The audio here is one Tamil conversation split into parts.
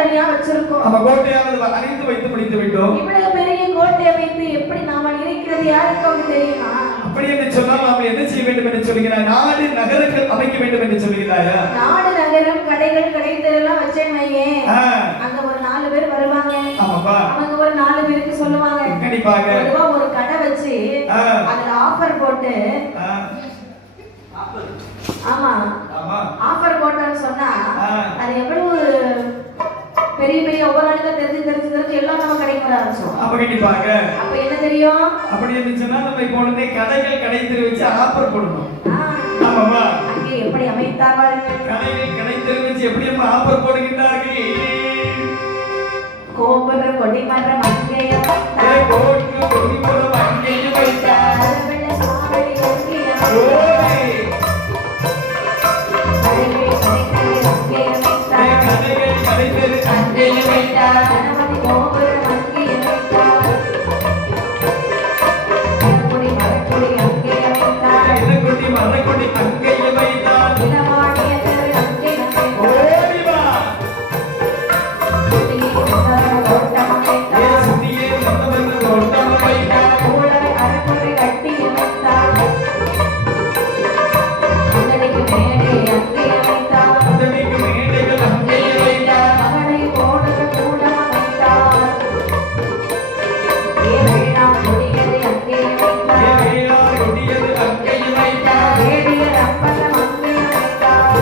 தனித்தனியா வச்சிருக்கோம். நம்ம கோட்டையானது அனைத்து வைத்து முடித்து விட்டோம். இவ்வளவு பெரிய கோட்டையை வைத்து எப்படி நாம இருக்கிறது யாருக்கும் தெரியுமா? அப்படி என்று சொன்னால் நாம் என்ன செய்ய வேண்டும் என்று சொல்கிறாய்? நாடு நகரங்கள் அமைக்க வேண்டும் என்று சொல்கிறாயா? நாடு நகரம் கடைகள் கடை தெருலாம் வச்சேன்மையே அங்க ஒரு 4 பேர் வருவாங்க. ஆமாப்பா. அவங்க ஒரு 4 பேருக்கு சொல்லுவாங்க. கண்டிப்பாக. பொதுவா ஒரு கடை வச்சு அதுல ஆஃபர் போட்டு ஆமா ஆஃபர் போட்டோன்னு சொன்னா அது எவ்வளவு பெரிய பெரிய ஒவ்வொரு ஆளுக்கும் தெரிஞ்சு எல்லாம் நம்ம கடைக்கு வர ஆரம்பிச்சோம். அப்ப கண்டிப்பாக. அப்ப என்ன தெரியும்? அப்படி இருந்துச்சுன்னா நம்ம இப்போ உடனே கடைகள் கடை தெரு வச்சு ஆஃபர் போடணும். ஆமாவா? அங்கே எப்படி அமைத்தார்கள்? கடைகள் கடை தெரு வச்சு எப்படி நம்ம ஆஃபர் போடுகின்றார்கள்? கோபுர கொடிமரம் அங்கே வைத்தார். கோபுர கொடிமரம் அங்கே வைத்தார். வெள்ள சாவடி அங்கே கணபதி கோபுரம் அங்கே வைத்தார். கொடி மரக்குடி அங்கே வைத்தார். கொடி மரக்குடி அங்கே வைத்தார். இளவாடிய தெரு அங்கே வைத்தார். தோட்டம் வைத்தார். தோட்டம் வைத்தார். கூடை அரண்மனை கட்டி வைத்தார். அங்கடிக்கு மேடை அங்கே வைத்தார். அங்கடிக்கு மேடைகள் அங்கே வைத்தார். மகனை போடுற கூடம் வைத்தார். ஏவேனா கொடியது அங்கே வைத்தார். ஏவேனா கொடியது அங்கே வைத்தார். வேடிய ரப்பலம் அங்கே வைத்தார்.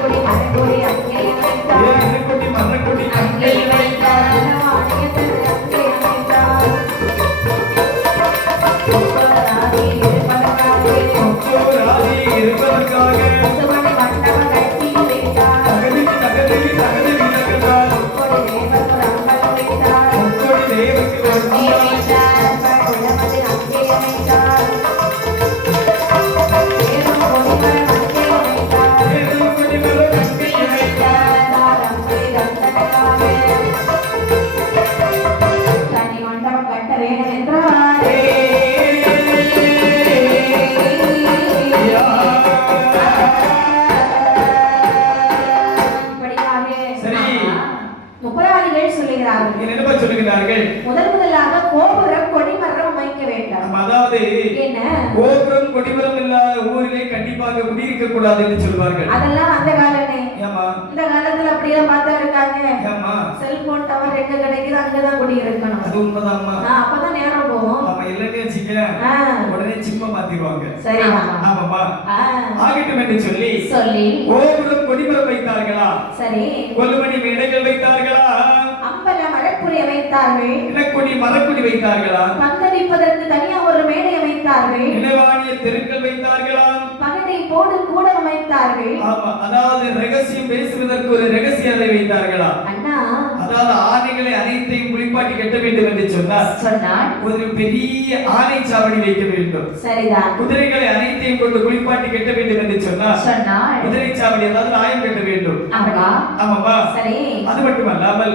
கொடி மரக்குடி அங்கே வைத்தார். கொடி மரக்குடி அங்கே வைத்தார். இளவாடிய தெரு அங்கே வைத்தார். கொக்கோராதி இருப்பதற்காக முத்துமணி மண்டபம் கட்டி வைத்தார். கொக்கோடி தேவருக்கு அம்பலம் வைத்தார். அங்கே வைத்தார். குலமதி அங்கே வைத்தார். ஏதும் கொடிமரம் அங்கே வைத்தார். தாரம்பை கண்டனக்காக தனி மண்டபம் கட்ட வேண்டும் என்றார். முப்பராதிகள் சொல்லுகிறார்கள். முதலாக கோபுரம் கொடிமரம் அமைக்க வேண்டும். அதாவது என்ன கோபுரம் கொடிமரம் இல்லாத ஊரிலே கண்டிப்பாக குடியிருக்க கூடாது என்று சொல்வார்கள். அதெல்லாம் அந்த காலமே. இந்த காலத்துல அப்படியே பார்த்தா இருக்காங்க. செல்போன் டவர் எங்க கிடைக்குது அங்கதான் குடியிருக்கணும். அது உண்மைதான்மா. அப்பதான் நேரம் போகும். ஆமா, இல்லன்னு வச்சுக்க உடனே சிம்ம மாத்திடுவாங்க. சரி. ஆமாப்பா. ஆகட்டும் என்று சொல்லி கோபுரம் கொடிமரம் வைத்தார்களா? சரி. கொல்லுமணி மேடைகள் வைத்தார்களா? அம்பல மரக்குடி வைத்தார்கள். இலக்குடி மரக்குடி வைத்தார்களா? பந்தடிப்பதற்கு தனியா ஒரு மேடை அமைத்தார்கள். இளவாடிய தெருக்கள் வைத்தார்களா? பகடை போடு கூட அமைத்தார்கள். ஆமா, அதாவது ரகசியம் பேசுவதற்கு ஒரு ரகசிய அறை வைத்தார்களா? அண்ணா, அதாவது ஆணைகளை அனைத்தையும் குளிப்பாட்டி கட்ட வேண்டும் என்று சொன்னார். ஒரு பெரிய ஆணை சாவடி வைக்க வேண்டும். சரிதான். குதிரைகளை அனைத்தையும் கொண்டு குளிப்பாட்டி கட்ட வேண்டும் என்று சொன்னார். குதிரை சாவடி அதாவது ஆயம் கட்ட வேண்டும். ஆமாப்பா. சரி. அது மட்டுமல்லாமல்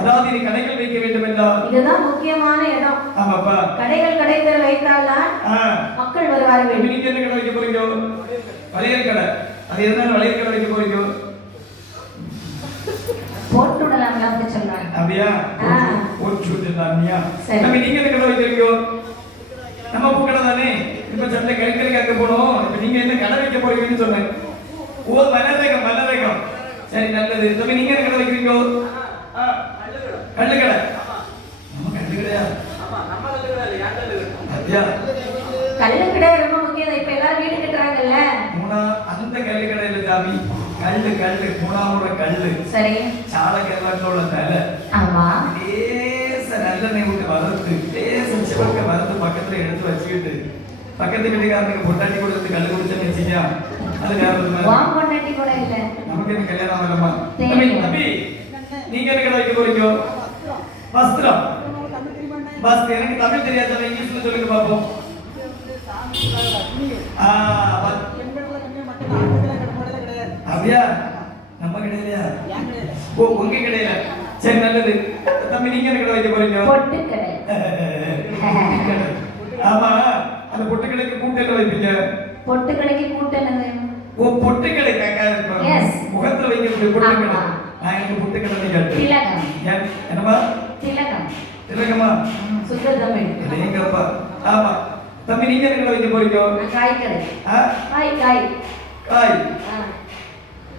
அதாவது இது கடைகள் வைக்க வேண்டும் என்றால் இதுதான் முக்கியமான இடம். ஆமாப்பா. கடைகள் கடை தெரு வைத்தால்தான் மக்கள் வருவார்கள். நீங்க என்ன கடை வைக்க போறீங்க? வளையல் கடை. அது எதனால வளையல் கடை வைக்க போறீங்க? போட்டுடலாம்னு சொல்றாங்க. அப்படியா? போட்டுடலாம்யா. நம்ம நீங்க என்ன கடை வைக்கிறீங்க? நம்ம பூக்கடை தானே. இப்ப சட்டை கழிக்கிறதுக்கு அங்க போனோம். இப்ப நீங்க என்ன கடை வைக்க போறீங்கன்னு சொன்னேன். ஓ, மலரகம். சரி, நல்லது. தம்பி நீங்க என்ன கடை வைக்கிறீங்க? கல்லு கடை. நம்ம கல்லு கடையா? ஆமா, நம்ம கல்லு கடை இல்ல, யார் கல்லு கடை? அப்படியா? கல்லு கடை ரொம்ப முக்கியம். இப்ப எல்லாரும் வீடு கட்டுறாங்கல்ல. அந்த கல்லு கடை இல்ல சாமி. கல்லு மூணாவது கல்லு. சரி. சாலக்கரலோட தலை. ஆமா. லேச நல்லெண்ணெய் விட்டு வறுத்து லேச சிவக்க வறுத்து பக்கத்துல எடுத்து வச்சுக்கிட்டு பக்கத்து வீட்டுக்காரனுக்கு பொட்டாட்டி கொடுத்து கல்லு குடிச்சேன்னு வச்சுக்கியா? அது வேற பொட்டாட்டி கூட இல்ல. நமக்கு என்ன கல்யாணம் ஆகலமா? தம்பி நீங்க என்ன கடை வைக்க போறீங்க? வஸ்திரம். பஸ் எனக்கு தமிழ் தெரியாது, இங்கிலீஷ்ல சொல்லுங்க பாப்போம். அப்படியா? நம்ம கடையிலயா? ஓ, உங்க கடையில. சரி, நல்லது. தம்பி நீங்க என்ன கடை வைக்க போறீங்க? பொட்டு கடை. ஆமா, அந்த பொட்டு கடைக்கு கூட்டு என்ன வைப்பீங்க? பொட்டு கடைக்கு கூட்டு என்னது? ஓ பொட்டுக்கடை கேட்காது Yes. முகத்துல வைக்கக்கூடிய பொட்டுக்கடை. ஆமா. நான் எனக்கு பொட்டுக்கடை கேட்டேன். திலகம். என்னமா? திலகம். திலகமா? சுத்த தமிழ். எங்கப்பா? ஆமா. தம்பி நீங்க என்ன வைக்க போறீங்க? நான் காய் கடை. ஆ? காய் காய். காய். ஆ.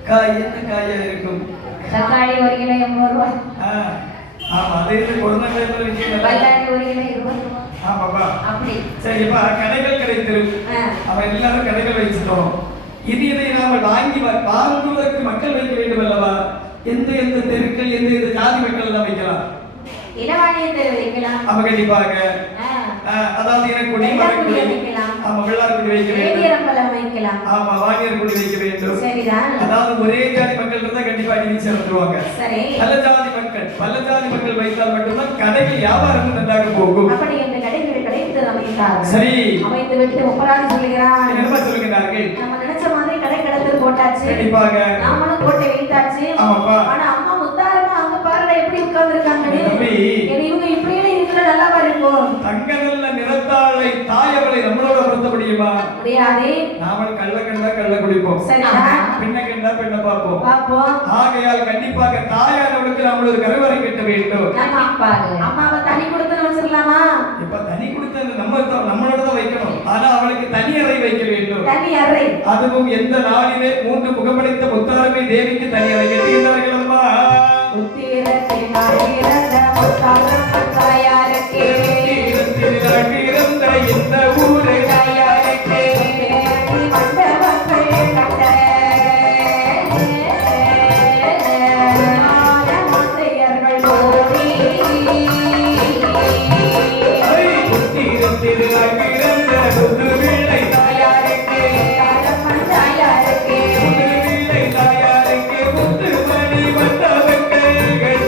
காய் என்ன காயா இருக்கும்? தக்காளி 1 கிலோ 80 ரூபாய். ஆமா அதே இது கொரோனால இருக்கீங்க. பல்லாரி 1 கிலோ 20 ரூபாய். ஆமாப்பா. அப்படி. சரிப்பா கடைகள் கிடைத்திரு. அவ எல்லாரும் கடைகள் வைச்சிட்டோம். இதை நாம வாங்குவதற்கு மக்கள் வைக்க வேண்டும் அல்லவா? எந்த எந்த தெருக்கள் எந்த எந்த ஜாதி மக்கள் எல்லாம் வைக்கலாம்? இளவாணிய தெரு வைக்கலாம். ஆமா கண்டிப்பாக. அதாவது எனக்கு கொடி வைக்கலாம். ஆமா வெள்ளார்குடி வைக்க வேண்டும். வேதியரம்பலம் வைக்கலாம். ஆமா வாணியர்குடி வைக்க வேண்டும். சரிதான். அதாவது ஒரே ஜாதி மக்கள் இருந்தா கண்டிப்பா அடி சேர்ந்துருவாங்க. சரி. பல ஜாதி மக்கள் வைத்தால் மட்டும்தான் கடையில் வியாபாரம் நன்றாக போகும். அப்படி இந்த கடைகளை கிடைத்து அமைத்தார்கள். சரி. அமைத்து விட்டு ஒப்பராதி சொல்லுகிறார். என்ன சொல்லுகிறார்கள்? நம்ம நினைச்ச மாதிரி கடை கடத்தல் போட்டாச்சு. கண்டிப்பாக. நாமளும் போட்டு வைத்தாச்சு. ஆமாப்பா. ஆனா அம்மா முத்தாரமா அங்க பாருங்க எப்படி உட்கார்ந்திருக்காங்கன்னு. இவங்க இப்படியே இருக்கிற நல்லாவா இருக்கும்? தங்க நல்ல நிறத்தாளை தாயவளை நம்மளோட பொருத்த முடியுமா? முடியாது. நாம கள்ள கண்டா கள்ள குடிப்போம். சரிதான். பெண்ணை கண்டா பெண்ணை பார்ப்போம். பார்ப்போம். ஆகையால் கண்டிப்பாக தாயானவளுக்கு நாம ஒரு கருவறை கட்ட வேண்டும். அம்மாவை தனி கொடுத்து வச்சிடலாமா? இப்ப தனி கொடுத்து நம்மளோட தான் வைக்கணும். ஆனா அவளுக்கு தனி அறை வைக்க வேண்டும். தனி அறை. அதுவும் எந்த நாளிலே 3 முகப்படைத்த முத்தாரமை தேவிக்கு தனி அறை கட்டுகிறார்கள் அம்மா. உத்திரத்தின் அழிறந்த முத்தாரம் தாயாருக்கே. உத்திரத்தின் அழிறந்த இந்த ஊரை தாயாருக்கே. மண்டபங்கள் கட்ட மாதையர்கள் ஓடி. உத்திரத்தின் அழிறந்த முதுவிளை தாயாருக்கே. தாரம்மன் தாயாருக்கே. முதுவிளை தாயாருக்கே. முத்துமணி மண்டபங்கள் கட்ட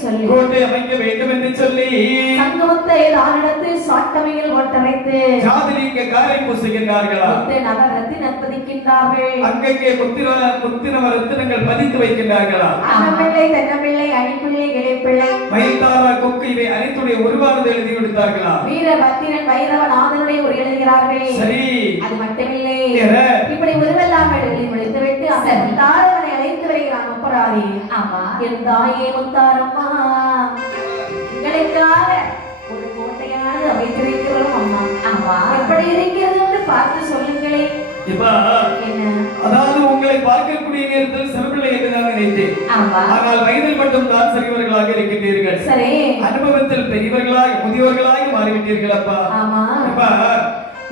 சொல்லி கோட்டை அமைக்க வேண்டும் என்று சொல்லி சங்கமத்தை தானிடத்து சாட்டமையில் ஓட்டமைத்து ஜாதிலிங்க காரை பூசுகின்றார்களா நகர் ரத்தின பதிக்கின்றார்கள் அங்கங்கே முத்தினவ ரத்தினங்கள் பதித்து வைக்கின்றார்களா அன்னப்பிள்ளை தென்னப்பிள்ளை அணிப்பிள்ளை கிளைப்பிள்ளை மயில்தாரா கொக்கு இவை அனைத்துடைய உருவானது எழுதி விடுத்தார்களா வீரபத்திரன் வைரவநாதனுடைய ஒரு எழுதுகிறார்கள் சரி அது மட்டுமில்லை வேற? இப்படி உருவெல்லாம் எழுதி முடித்துவிட்டு அந்த முத்தாரவனை அழைத்து வருகிறான் முப்பராதி ஆமா என் தாயே முத்தாரம்மா உங்களுக்காக ஒரு கோட்டையானது அமைத்திருக்கிறோம் அம்மா ஆமா எப்படி இருக்கிறது என்று பார்த்து சொல்லுங்களே இப்ப என்ன அதாவது உங்களை பார்க்கக்கூடிய நேரத்தில் சிறுபிள்ளை என்று நான் நினைத்தேன் ஆமா ஆனால் வயதில் மட்டும் தான் சிறியவர்களாக இருக்கின்றீர்கள் சரி அனுபவத்தில் பெரியவர்களாக முதியவர்களாக மாறிவிட்டீர்கள் அப்பா ஆமா அப்பா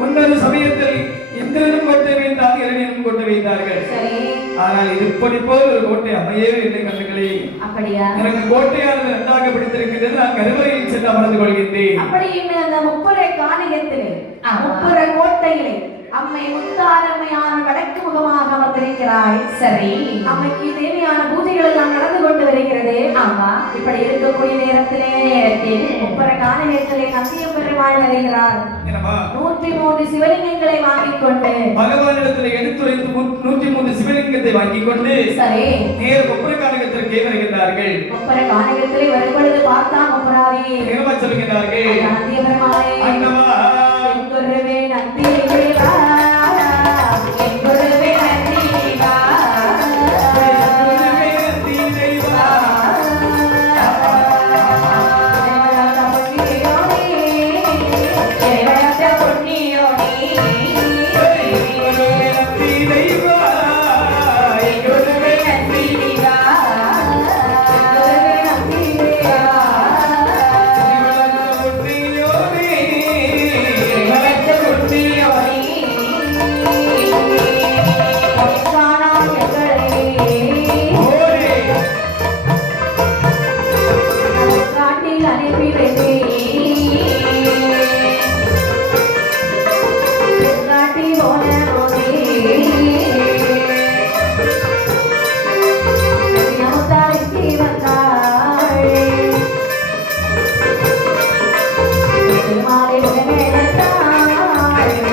முன்னொரு சமயத்தில் இந்திரனும் கொண்டு வைத்தார் இரணியனும் கொண்டு வைத்தார்கள் சரி ஆனால் இது இப்படி போல் ஒரு கோட்டை அமையவே இல்லை கண்ணுகளே அப்படியா எனக்கு கோட்டையானது நன்றாக பிடித்திருக்கிறது நான் கருவறையில் சென்று அமர்ந்து கொள்கின்றேன் அப்படி இன்னும் அந்த முப்புரை காணியத்திலே ஆமா. முப்புரை கோட்டையிலே அம்மை முத்தாரம்மையான வடக்கு முகமாக அமர்ந்திருக்கிறாய் சரி அம்மைக்கு தேவையான பூஜைகள் எல்லாம் நடந்து கொண்டு வருகிறது ஆமா இப்படி இருக்கக்கூடிய நேரத்திலே முப்புரை காணியத்திலே நந்தியம் பெருமாள் வருகிறார் என்னம்மா 103 சிவலிங்கங்களை வாங்கிக் கொண்டு பகவானிடத்தில் எடுத்துரைத்து 103 சிவலிங்கத்தை வாங்கிக் கொண்டு சரி நேர் ஒப்பரக்காரகத்திற்கே வருகின்றார்கள் முப்புரை காணியத்திலே வரும் பொழுது பார்த்தா முப்பராதி என்னமா சொல்லுகிறார்கள் நந்திய பெருமாளே அண்ணமா எங்குருவே நந்தியேவா எங்குருவே நந்தியேவா காட்டில் அனுப்பிவிடுவே காட்டி போன நமத்தாய்க்கு வந்தாள் மாலை உலகத்தாள்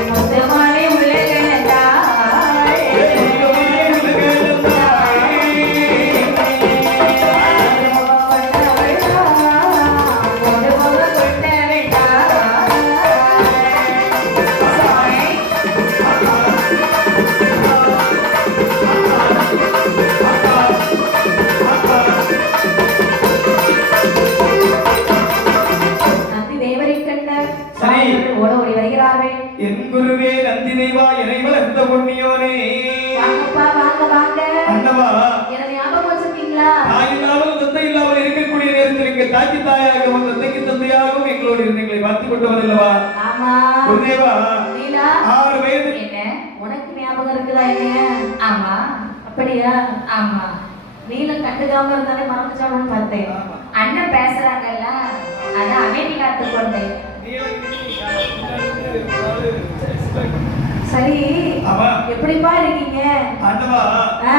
முத்து மாலை உலகத்தாள் நந்தி தேவரை கண்ட சரி. ஓட ஓடி வருகிறார்கள் என் குருவே நந்தி தெய்வா இறைவன் அந்த பொன்னியோனே வாங்கப்பா வாங்க வாங்க அண்ணவா என்ன ஞாபகம் வச்சிருக்கீங்களா தாய் இல்லாமல் தந்தை இல்லாமல் இருக்கக்கூடிய நேரத்தில் இங்கு தாக்கி தாயாகவும் தந்தைக்கு தந்தையாகவும் எங்களோடு இருந்து எங்களை பார்த்துக் கொண்டு வரல்லவா ஆமா குருதேவா நீலா 6 வயது என்ன உனக்கு ஞாபகம் இருக்குதா என்னைய ஆமா அப்படியா ஆமா நீலம் கண்டுக்காம இருந்தாலே மறந்துச்சாலும் பார்த்தேன் அண்ணன் பேசுறாங்கல்ல அதான் அமைதி காத்து கொண்டேன் சரி ஆமா எப்படிப்பா இருக்கீங்க ஆண்டவா ஆ,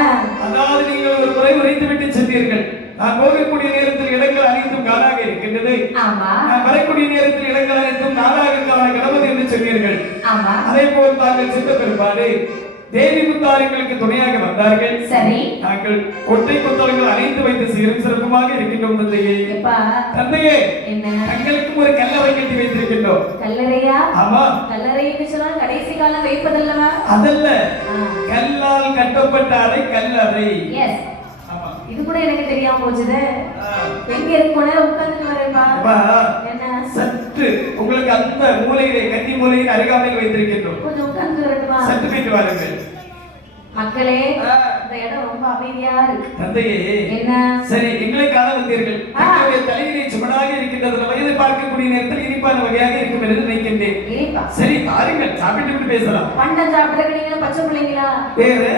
அதாவது நீங்கள் ஒரு முறை உரைத்து விட்டு சென்றீர்கள் நான் போகக்கூடிய நேரத்தில் இடங்கள் அனைத்தும் காலாக இருக்கின்றது ஆமா நான் வரக்கூடிய நேரத்தில் இடங்கள் அனைத்தும் நாளாக கிடப்பது என்று சொன்னீர்கள் ஆமா அதே போல் தாங்கள் சித்த பெருமாடு தேவி புத்தாரங்களுக்கு துணையாக வந்தார்கள் சரி நாங்கள் கொட்டை புத்தகங்கள் அனைத்து வைத்து சீரும் சிறப்புமாக இருக்கின்றோம் தந்தையே எப்பா தந்தையே என்ன தங்களுக்கும் ஒரு கல்லறை கட்டி வைத்திருக்கின்றோம் கல்லறையா ஆமா கல்லறைன்னு சொன்னா கடைசி காலம் வைப்பதல்லவா அதல்ல ஆ, கல்லால் கட்டப்பட்ட அறை கல்லறை எஸ் ஆமா இது கூட எனக்கு தெரியாம போச்சுது எங்க இருக்கு உட்கார்ந்துட்டு வரேன்பா அப்பா, என்ன சற்று உங்களுக்கு அந்த மூலையிலே கன்னி மூலையில் அருகாமையில் வைத்திருக்கின்றோம் கொஞ்சம் உட்கார்ந்து வரட்டுமா சற்று போயிட்டு வாருங்கள் மக்களே ஆ. இந்த இடம் ரொம்ப அமைதியா இருக்கு தந்தையே என்ன சரி எங்களை காண வந்தீர்கள் எங்களுடைய தலையிலே சுமடாக இருக்கின்றது வயதை பார்க்கக்கூடிய நேரத்தில் இனிப்பான வகையாக இருக்கும் என்று நினைக்கின்றேன் இனிப்பா சரி பாருங்கள் சாப்பிட்டு விட்டு பேசலாம் பண்டம் சாப்பிடுறது நீங்க பச்சை பிள்ளைங்களா வேறு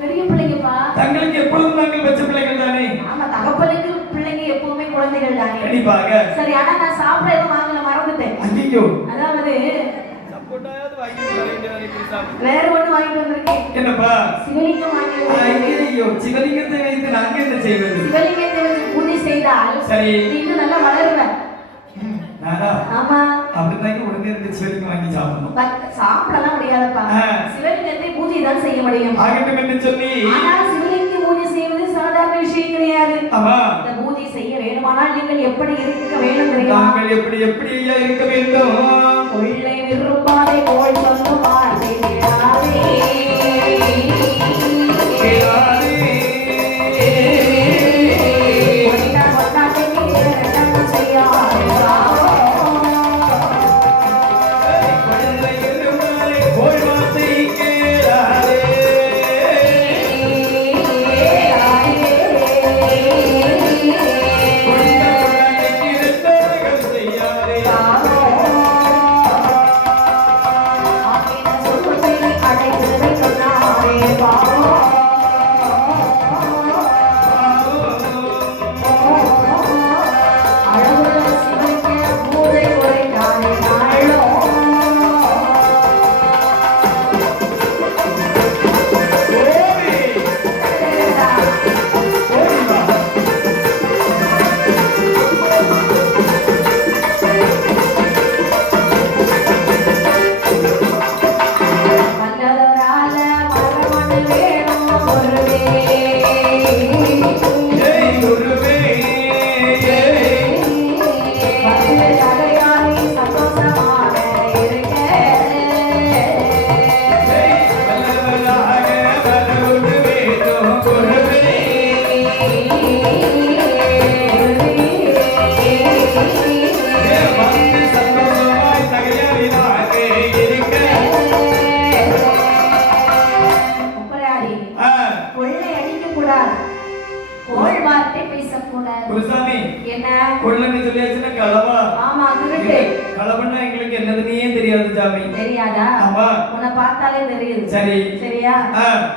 பெரிய பிள்ளைங்கப்பா தங்களுக்கு எப்பொழுதும் நாங்கள் பச்சை பிள்ளைகள் தானே ஆமா தகப்பனுக்கு பிள்ளைங்க எப்பவுமே குழந்தைகள் தானே கண்டிப்பாக சரி ஆனா நான் சாப்பிட எதுவும் வாங்கல மறந்துட்டேன் ஐயோ அதாவது வேற ஒண்ணு வாங்கிட்டு வந்திருக்கேன் என்னப்பா சிவலிங்கம் வாங்கிட்டு வந்திருக்கேன். ஐயோ சிவலிங்கத்தை வைத்து நாங்கள் என்ன செய்வது சிவலிங்கத்தை வச்சு பூஜை செய்தால் சரி. நீ இன்னும் நல்லா வளருவ. நானா ஆமா. அப்படிதான் உடனே இருந்து சிவலிங்கம் வாங்கி சாப்பிடணும். சாப்பிடலாம் முடியாதப்பா. சிவலிங்கத்தை பூஜை தான் செய்ய முடியும். ஆகட்டும் என்று சொல்லி. ஆனால் சிவலிங்க பூஜை செய்வது சாதாரண விஷயம் கிடையாது. ஆமா. இந்த பூஜை செய்ய வேண்டுமானால் நீங்கள் எப்படி இருக்க வேண்டும் தெரியுமா? நாங்கள் எப்படி எப்படியா இருக்க வேண்டும்? கொள்ளை விரும்பாதே கோள் சொல்லுமாறே கேளாதே. தெரியாதா? உன்னை பார்த்தாலே தெரியுது. சரி சரியா?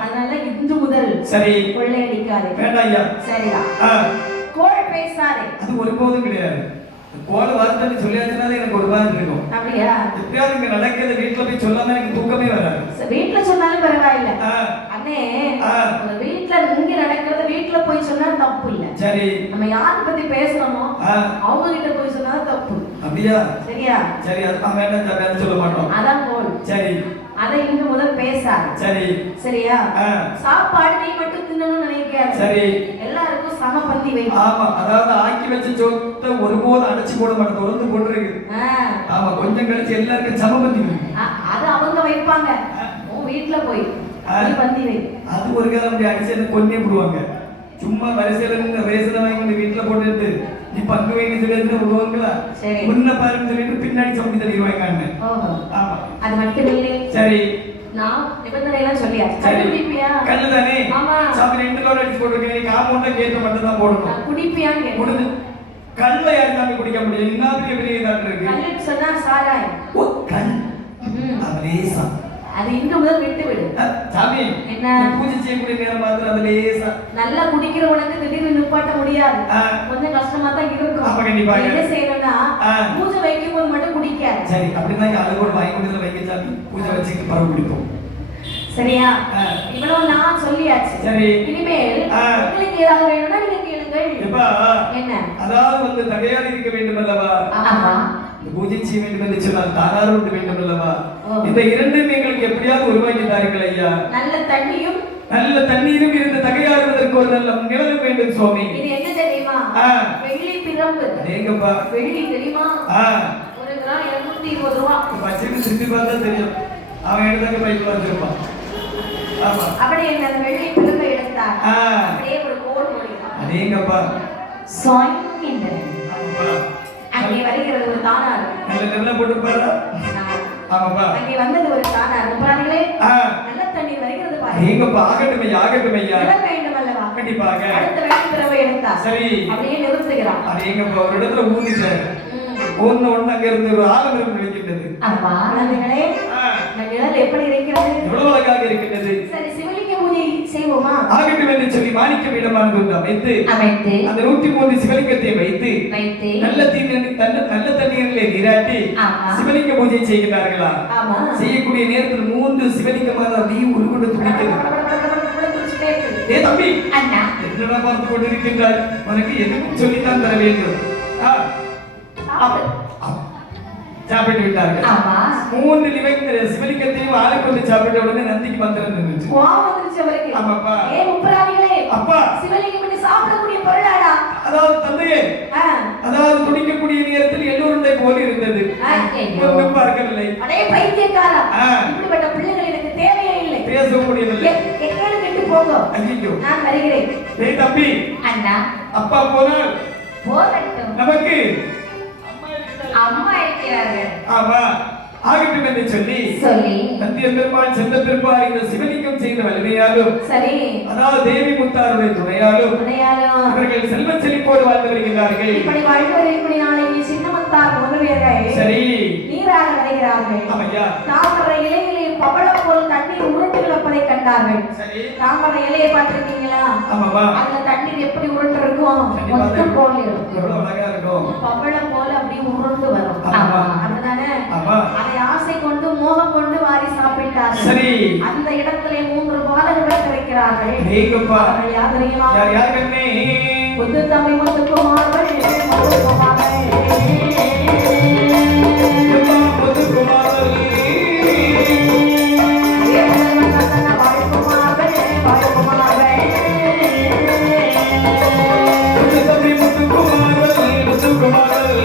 அதனால இன்று முதல் சரி கொள்ளையடிக்காதே. வேண்டாம்யா. சரிதான். கோள் பேசாதே. அது ஒருபோதும் கிடையாது. கோள் வார்த்தை சொல்லியாச்சுனாலே எனக்கு ஒரு மாதிரி இருக்கும். அப்படியா? எப்படியாவது இங்க நடக்கிறது வீட்டுல போய் சொல்லாம எனக்கு தூக்கமே வராது. வீட்டுல சொன்னாலும் பரவாயில்ல. அண்ணே ஒரு வீட்டுல இங்க நடக்கிறது வீட்டுல போய் சொன்னா தப்பு இல்ல. சரி. நம்ம யாரை பத்தி பேசுறோமோ அவங்க கிட்ட போய் சொன்னா தப்பு. அப்படியா? சரியா? சரி. அதான் வேண்டாம் சாமி, அதை சொல்ல மாட்டோம். அதான் கோள். சரி. அதை இங்க முதல் பேசாது. சரி சரியா? சாப்பாடு நீ மட்டும் தின்னணும்னு நினைக்காத. சரி. எல்லாருக்கும் சம பந்தி வை. ஆமா, அதாவது ஆக்கி வச்ச சோத்தை ஒருபோதும் அடைச்சு போட மாட்டேன், தொடர்ந்து போட்டுருக்கு. ஆமா, கொஞ்சம் கழிச்சு எல்லாருக்கும் சம பந்தி வை. அது அவங்க வைப்பாங்க, உன் வீட்டுல போய் பந்தி வை. அது ஒரு காலம் அப்படி அடிச்சு கொன்னே போடுவாங்க. சும்மா வரிசையில ரேசனை வாங்கி வீட்டுல போட்டுட்டு நீ பங்கு வைங்க சொல்லி விடுவாங்களா? முன்ன பாருன்னு சொல்லிட்டு பின்னாடி சமைச்சு தள்ளிடுவாங்க. ஆமா, அது மட்டும் இல்லை. சரி, நான் நிபந்தனை எல்லாம் சொல்லியாச்சு. சரி, குடிப்பியா? கல்லு தானே. ஆமா, சாமி 2 லோட் அடிச்சு போட்டுருக்கேன். காம்பவுண்ட கேட்ட மட்டும் தான் போடணும். குடிப்பியான்னு கேட்டேன். முடிஞ்சு. கல்ல யாரு சாமி குடிக்க முடியும்? இன்னும் பெரிய டாக்டர் இருக்கு. கல்லுன்னு சொன்னா சாராய். ஓ, கல். அவரேசா. அது இன்று முதல் விட்டு விடு. சாமி, என்ன பூஜை செய்யக்கூடிய நேரம் மாத்திரம் அது லேசா. நல்லா குடிக்கிறவனுக்கு திடீர்னு நிப்பாட்ட முடியாது, கொஞ்சம் கஷ்டமா தான் இருக்கும். அப்ப கண்டிப்பா என்ன செய்யணும்னா பூஜை வைக்கும் போது மட்டும் குடிக்காத. சரி, அப்படிதான் அது கூட வாங்கி கொடுத்து வைக்க சாமி, பூஜை வச்சுட்டு பரவ குடிப்போம். சரியா? இவ்வளவு நான் சொல்லியாச்சு. சரி, இனிமேல் உங்களுக்கு ஏதாவது வேணும்னா நீங்க கேளுங்கள். என்ன? அதாவது வந்து தகையால் இருக்க வேண்டும் அல்லவா? ஆமா. பூஜை செய்ய வேண்டும் என்று சொன்னால் தாராறு உண்டு வேண்டும் அல்லவா? இந்த இரண்டும் எங்களுக்கு எப்படியாவது உருவாக்கி தாருங்கள் ஐயா. நல்ல தண்ணீரும் இருந்து தகையாறுவதற்கு ஒரு நல்ல நிழலும் வேண்டும் சுவாமி. இது என்ன தெரியுமா? வெள்ளி பிரம்பு. ஏங்கப்பா, வெள்ளி தெரியுமா? ஒரு கிராம் 220 ரூபாய். பச்சைக்கு சுத்தி பார்த்தா தெரியும், அவன் எடுத்தாங்க பைக்குள்ள வச்சிருப்பான். ஆமா, அப்படியே இந்த வெள்ளி பிரம்பை எடுத்தா அப்படியே ஒரு கோல் போடுறான். அதேங்கப்பா, சாய் இந்த ஆமாப்பா, அங்கே வருகிறது ஒரு தானார். நல்ல லெவல்ல போட்டு பாரு. ஆமாப்பா, அங்கே வந்தது ஒரு தானார். பாருங்களே, நல்ல தண்ணி வருகிறது பாரு. ஏங்கப்பா, ஆகட்டும் ஐயா. நல்ல வேண்டும் அல்லவா? கண்டிப்பாக. அடுத்த வெள்ளி பிரம்பை எடுத்தா சரி அப்படியே நிறுத்துகிறான். அதேங்கப்பா, ஒரு இடத்துல ஊதிட்டாரு. ஊர்ன உடனே அங்க இருந்து ஒரு ஆலமரம் விளைக்கின்றது. ஆமா, குழந்தைகளே, நிழல் எப்படி இருக்கிறது? எவ்வளவு அழகாக இருக்கின்றது. சரி, சிவலிங்க பூஜை செய்வோமா? ஆகட்டும் என்று சொல்லி மாணிக்கம் அமைத்து அந்த 103 சிவலிங்கத்தை வைத்து நல்ல தண்ணீரிலே நீராட்டி சிவலிங்க பூஜை செய்கிறார்களா? செய்யக்கூடிய நேரத்தில் 3 சிவலிங்கமாக அப்படியே உருகுண்டு துடிக்கிறது. ஏ தம்பி, அண்ணா என்னடா பார்த்து கொண்டிருக்கின்றாய்? உனக்கு எதுவும் சொல்லித்தான் தர வேண்டும். சாப்பிட்டு விட்டார்கள். ஆமா 3 சிவலிங்கத்தையும் ஆளை கொண்டு சாப்பிட்ட உடனே நந்திக்கு மந்திரம் இருந்துச்சு. கோவம் வந்துருச்சு அவருக்கு. ஆமாப்பா. ஏ முப்பராதிகளே, அப்பா சிவலிங்கம் பண்ணி சாப்பிடக்கூடிய பொருளாடா? அதாவது தந்தையே, அதாவது துடிக்கக்கூடிய நேரத்தில் எல்லோருடைய போல இருந்தது. ஒன்றும் பார்க்கவில்லை. அடே பைத்தியக்காரா, இப்படிப்பட்ட பிள்ளைகள் எனக்கு தேவையே இல்லை. பேச முடியவில்லை. எக்கேடு கெட்டு போங்க. ஐயோ, நான் வருகிறேன். டேய் தம்பி, அண்ணா அப்பா போனால் போகட்டும். நமக்கு அம்மா இருக்கிறார்கள். ஆமா ஆகட்டும் என்று சொல்லி நந்திய பெருமாள் சென்ற பெருமாள் இந்த சிவலிங்கம் செய்த வலிமையாலும் சரி, அதாவது தேவி முத்தாருடைய துணையாலும் இவர்கள் செல்வ செழிப்போடு வாழ்ந்து வருகிறார்கள். இப்படி வாழ்ந்து வரக்கூடிய நாளைக்கு சின்னமத்தார் முதலியர்கள் சரி நீராக வருகிறார்கள். ஆமையா, தாமரை இலையிலே பவளம் போல் தண்ணீர் உருண்டு கிடப்பதை கண்டார்கள். சரி, தாமரை இலையை பார்த்திருக்கீங்களா? ஆமாவா. அந்த தண்ணீர் எப்படி உருண்டு இருக்கும்? மொத்த போல் இருக்கும். எவ்வளவு அழகா இருக்கும். பவளம் போல அப்படியே உருண்டு வரும். ஆமா, அப்படிதானே? ஆமா. அதை ஆசை கொண்டு மோகம் கொண்டு வாரி சாப்பிட்டார்கள். சரி, அந்த இடத்திலே 3 பாலகர்கள் கிடைக்கிறார்கள். ஏகப்பா, யார் தெரியுமா? யார் கண்ணே? முத்து தம்பி முத்துக்குமார்கள், முத்துக்குமார்கள், முத்துக்குமார்கள், வாழ்குமார்கள், வாழ்குமார்கள், முத்து தம்பி முத்துக்குமார்கள், முத்துக்குமார்கள்,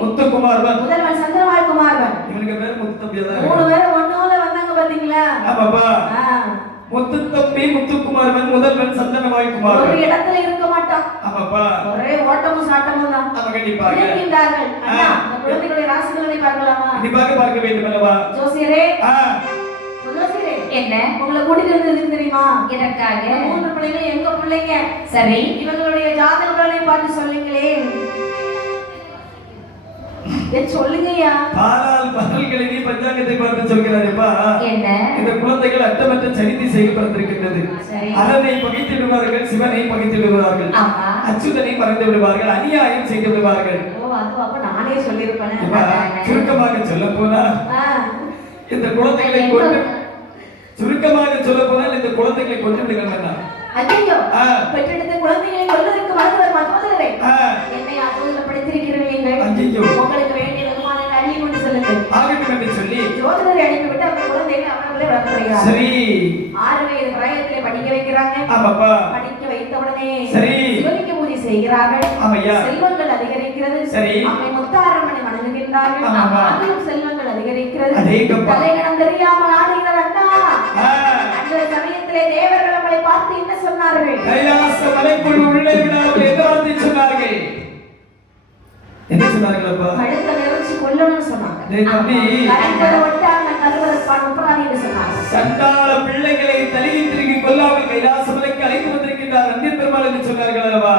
முத்துக்குமார்வன், முதல்வன் சந்திரவாழ்குமார்வன். இவனுக்கு பேர் முத்துத்தம்பியா? 3 பேரும் ஒண்ணோட வந்தாங்க பாத்தீங்களா? ஆமாப்பா. முத்துத்தம்பி, முத்துக்குமார்வன், முதல்வன் சந்தனவாழ்குமார்வன் ஒரு இடத்துல இருக்க மாட்டான். ஆமாப்பா. ஒரே ஓட்டமும் சாட்டமும் தான். ஆமா, கண்டிப்பாக இருக்கின்றார்கள். அண்ணா, இந்த குழந்தைகளுடைய ராசிகளை பார்க்கலாமா? கண்டிப்பாக பார்க்க வேண்டும் அல்லவா? ஜோசியரே, ஜோசியரே, என்ன உங்களை கூட்டிட்டு வந்தது தெரியுமா? இதற்காக 3 பிள்ளைகள் எங்க பிள்ளைங்க. சரி, இவங்களுடைய ஜாதக பலனை பார்த்து சொல்லுங்களே. சொல்லுங்கய்யா. பாலால் பகல்களை நீ பஞ்சாங்கத்தை பார்த்து சொல்கிறாரேப்பா. என்ன? இந்த குழந்தைகள் அட்டமற்ற சரித்தி செய்ய பிறந்திருக்கின்றது. அரனை பகைத்து விடுவார்கள், சிவனை பகைத்து விடுவார்கள், அச்சுதனை மறந்து விடுவார்கள், அநியாயம் செய்து விடுவார்கள். ஓ, அது அப்ப நானே சொல்லிருப்பேன். சுருக்கமாக சொல்ல போனா இந்த குழந்தைகளை கொண்டு சுருக்கமாக சொல்ல போனால் இந்த குழந்தைகளை கொண்டு விடுங்கள். ஐயோ, பெற்றெடுத்த குழந்தைகளை கொல்வதற்கு மருத்துவர் மருத்துவரே, என்னை அப்போது படித்திருக்கிறீர்கள். உங்களுக்கு வேண்டிய வருமானங்களை அள்ளி கொண்டு செல்லுங்கள். ஆகட்டும் என்று சொல்லி ஜோதிடரை அனுப்பிவிட்டு அந்த குழந்தைகளை அவர்களே வளர்க்கிறார்கள். சரி, 6 வயது பிராயத்திலே படிக்க வைக்கிறாங்க. ஆமாப்பா. படிக்க வைத்த உடனே சரி சிவலிங்க பூஜை செய்கிறார்கள். ஆமையா, செல்வங்கள் அதிகரிக்கிறது. சரி, அம்மை முத்தாரம்மனை வணங்குகின்றார்கள். ஆமா, அதிலும் செல்வங்கள் அதிகரிக்கிறது. அதேகப்பா, தலைகணம் தெரியாமல் ஆடுகிறார் அண்ணா. அந்த சமயத்திலே தேவர்கள் நம்மளை பார்த்து என்ன சொன்னார்கள்? கைலாச மலைக்குள் உள்ளே விடாமல் எதிராத்தி சொன்னார்கள். என்ன சொன்னார்கள் அப்பா? கழுத்தை நெரிச்சு கொல்லணும்னு சொன்னாங்க. டேய் தம்பி, கழுத்தை ஒட்டாம கருவறைப்பான் உப்பராதின்னு சொன்னாங்க. சண்டாள பிள்ளைகளை தலியை திருகி கொல்லாமல் கைலாச மலைக்கு அழைத்து வந்திருக்கின்றார் நந்தி பெருமாள் என்று சொன்னார்கள் அல்லவா?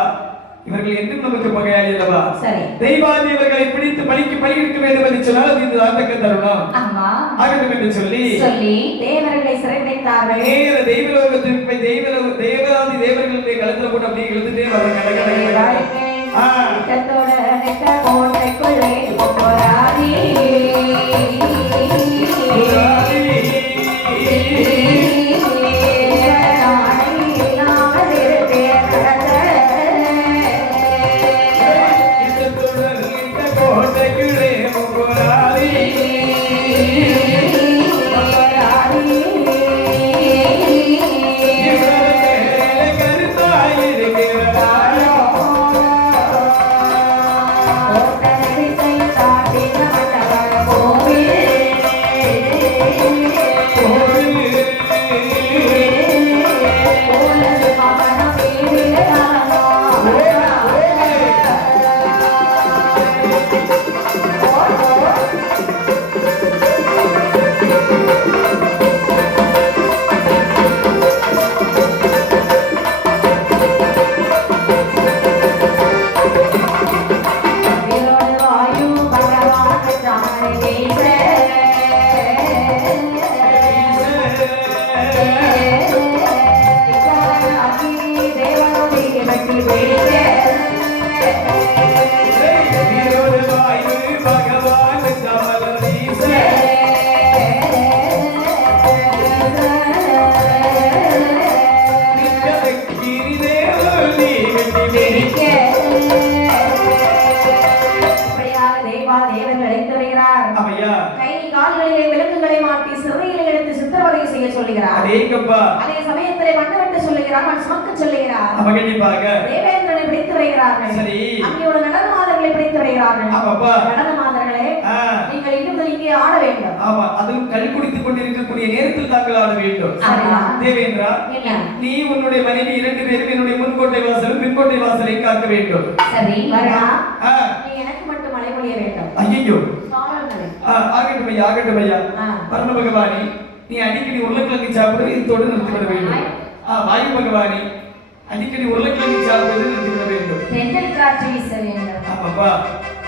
இவர்கள் என்றும் நமக்கு பகையாளி அல்லவா? சரி, தெய்வாதி இவர்களை பிடித்து பழிக்கு பழி இருக்க வேண்டும் என்று சொன்னால் அது இந்த ஆண்டக்க தருணம். ஆமா, ஆகட்டும் என்று சொல்லி தேவர்களை சிறைப்பிடித்தார்கள். நேர தெய்வலோகத்திற்கு போய் தேவராதி தேவர்களுடைய கழுத்துல போட்டு அப்படியே இழுத்துட்டே வர கடற்கரை நெட்டத்தோட நெட்ட கோட்டைக்குள்ளே போராடி ஓட்ட நெறிசை காட்டி நமட்டவர் கோவில் அடேங்கப்பா. அதே சமயத்திலே மண்டவெட்டு சொல்லுகிறார், மண் சுமக்க சொல்லுகிறார். ஆமா கண்டிப்பாக. தேவேந்திரனை பிடித்து வருகிறார்கள். சரி. அங்கே ஒரு நடன மாதர்களை பிடித்து வருகிறார்கள். ஆமாப்பா. நடன மாதர்களே, நீங்கள் இன்னும் இங்கே ஆட வேண்டும். ஆமா, அதுவும் கல் குடித்துக் கொண்டிருக்கக்கூடிய நேரத்தில் தாங்கள் ஆட வேண்டும். தேவேந்திரா, நீ உன்னுடைய மனைவி 2 பேரும் என்னுடைய முன்கோட்டை வாசலும் பின்கோட்டை வாசலை காக்க வேண்டும். சரி. வரா, நீ எனக்கு மட்டும் மழை பொழிய வேண்டும். ஐயோ, சாரங்களே. ஆகட்டும் ஐயா, ஆகட்டும் ஐயா. பரம பகவானி, நீ அடிக்கடி உருளைக்கிழங்கு சாப்பிடுவது இதோடு நிறுத்திவிட வேண்டும். வாயு பகவானி, அடிக்கடி உருளைக்கிழங்கு சாப்பிடுவது நிறுத்திவிட வேண்டும். தென்றல் காற்று வீச வேண்டும். ஆமாப்பா.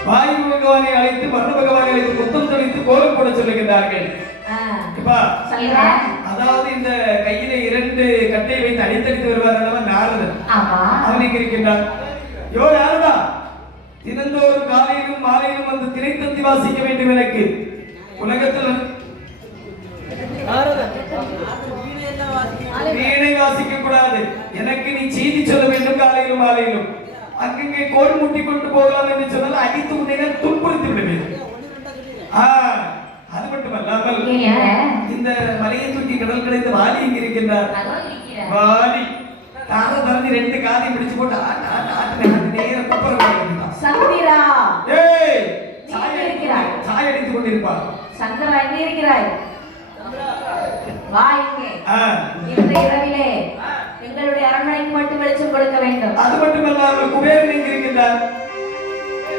வாயு பகவானை அழைத்து மரண பகவானை அழைத்து முத்தம் தெளித்து கோலம் போட சொல்லுகிறார்கள். அதாவது இந்த கையில 2 கட்டை வைத்து அடித்தடித்து வருவார் அல்லவா நாரதன். அவன் எங்க இருக்கின்றான்? யோ நாரதா, தினந்தோறும் காலையிலும் மாலையிலும் வந்து திரைத்தந்தி வாசிக்க வேண்டும். எனக்கு உலகத்தில் வீணை வாசிக்க கூடாது. எனக்கு நீ செய்தி சொல்ல வேண்டும் காலையிலும் மாலையிலும். அங்கங்கே கோல் முட்டி கொண்டு போகலாம் என்று சொன்னால் அடித்து உன்னை துன்புறுத்தி விடுவேன். அது மட்டுமல்லாமல் இந்த மலையை தூக்கி கடல் கிடைத்த வாலி இங்க இருக்கின்றார். வாலி தார தரந்தி 2 காதையும் பிடிச்சு போட்டு நேர குப்பரம் சந்திரா, ஏய் சாய் அடித்துக் கொண்டிருப்பார். சந்திரா, எங்கே இருக்கிறாய்? வா இங்கே. இன்றைய இரவிலே எங்களுடைய அரண்மனைக்கு மட்டும் வெளிச்சம் கொடுக்க வேண்டும். அது மட்டுமல்லாமல் குபேரன் எங்க இருக்கின்றார்?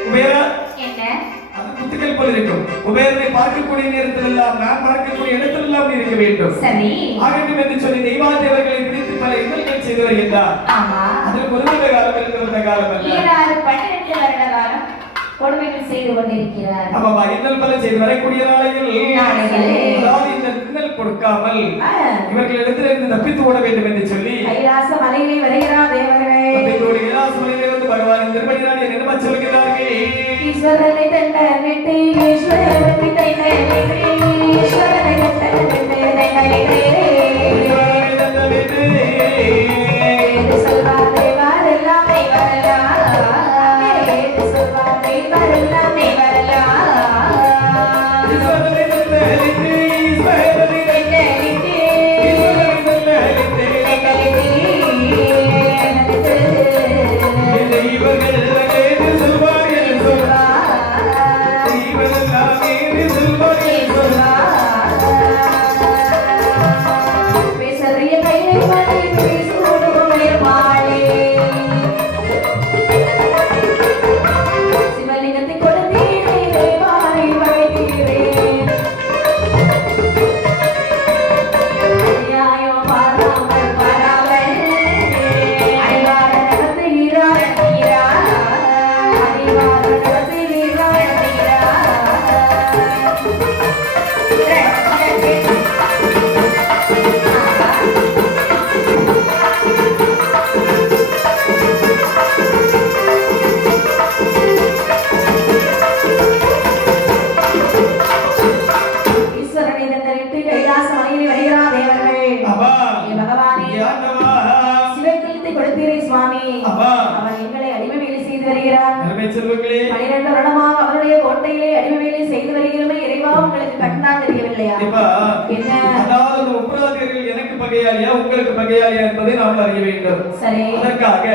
குபேரா, என்ன? அது குத்துக்கள் போல இருக்கும். குபேரனை பார்க்கக்கூடிய நேரத்தில் எல்லாம், நான் பார்க்கக்கூடிய இடத்தில் எல்லாம் இருக்க வேண்டும். சரி. ஆகட்டும் என்று சொல்லி தெய்வாதேவர்களை பிடித்து பல இன்னல்கள் செய்து வருகின்றார். அதில் ஒரு வருட காலம் இருக்கிற காலம் அல்ல, 12 வருட காலம் கொடுமைகள் செய்து கொண்டிருக்கிறார். ஆமாமா, இன்னல் பல செய்து வரக்கூடிய நாளையில் அதாவது இந்த இன்னல் கொடுக்காமல் இவர்களிடத்திலிருந்து தப்பித்து ஓட வேண்டும் என்று சொல்லி கைலாச மலையிலே வருகிறார் தேவர்கள். கைலாச மலையிலே வந்து பகவான் திருப்பதிராணி என்ன சொல்கிறார்கள்? ஈஸ்வரனை தண்டனிட்டு ஈஸ்வரனை தண்டனிட்டு ஈஸ்வரனை தண்டனிட்டு சொல்வார் தேவர் எல்லாமே வரலாம். சொல்வார் தேவர் எல்லாமே வரலாம். ஈஸ்வரனை தண்டனிட்டு ஈஸ்வரனை தண்டனிட்டு உங்களுக்கு பகையாளியா என்பதை நாம் அறிய வேண்டும். அதற்காக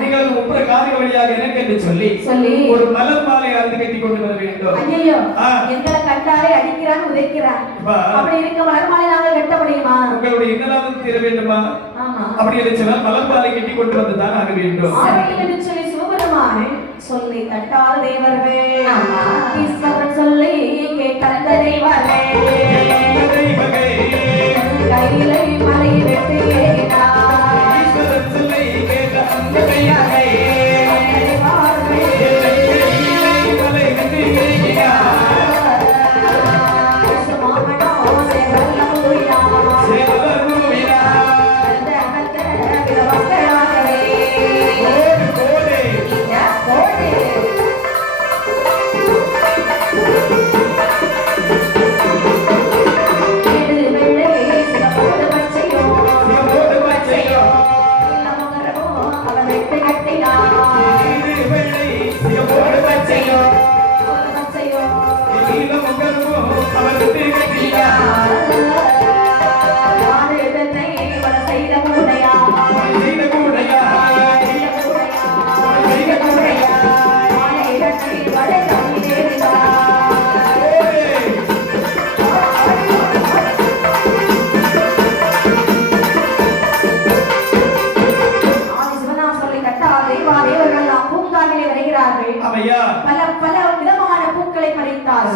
நீங்கள் ஒப்புற காரிய வழியாக எனக்கு என்று சொல்லி ஒரு மலர் மாலை அறுத்து கட்டி கொண்டு வர வேண்டும். ஐயோ, எங்களை கண்டாலே அடிக்கிறான் உதைக்கிறான். அப்படி இருக்க மலர் மாலை நாங்கள் கட்ட முடியுமா? உங்களுடைய இன்னலாவது தீர வேண்டுமா? அப்படி என்று சொன்னால் மலர் மாலை கட்டி கொண்டு வந்துதான் ஆக வேண்டும். சொல்லி சிவபெருமான் சொல்லி தட்டாத தேவர்கள் ஈஸ்வரன் சொல்லி கேட்ட தெய்வர்கள் கையிலை மலை வெட்டு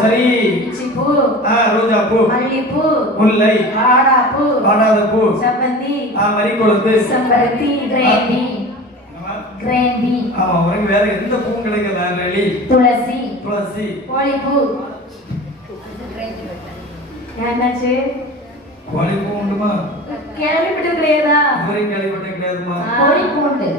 சரி. பிச்சிப்பூ, ரோஜா பூ, மல்லிப்பூ, முல்லை, வாடாப்பூ, வாடாத பூ, செவ்வந்தி, மரிக்கொழுந்து, செம்பருத்தி, கிரேபி கிரேபி ஆமா உனக்கு வேற எந்த பூ கிடைக்கல லலி துளசி துளசி கோழிப்பூ. என்னாச்சு? கோழி பூ உண்டுமா? கேள்விப்பட்டிருக்கிறீங்களா? இதுவரையும் கேள்விப்பட்ட கிடையாதுமா. கோழி பூண்டு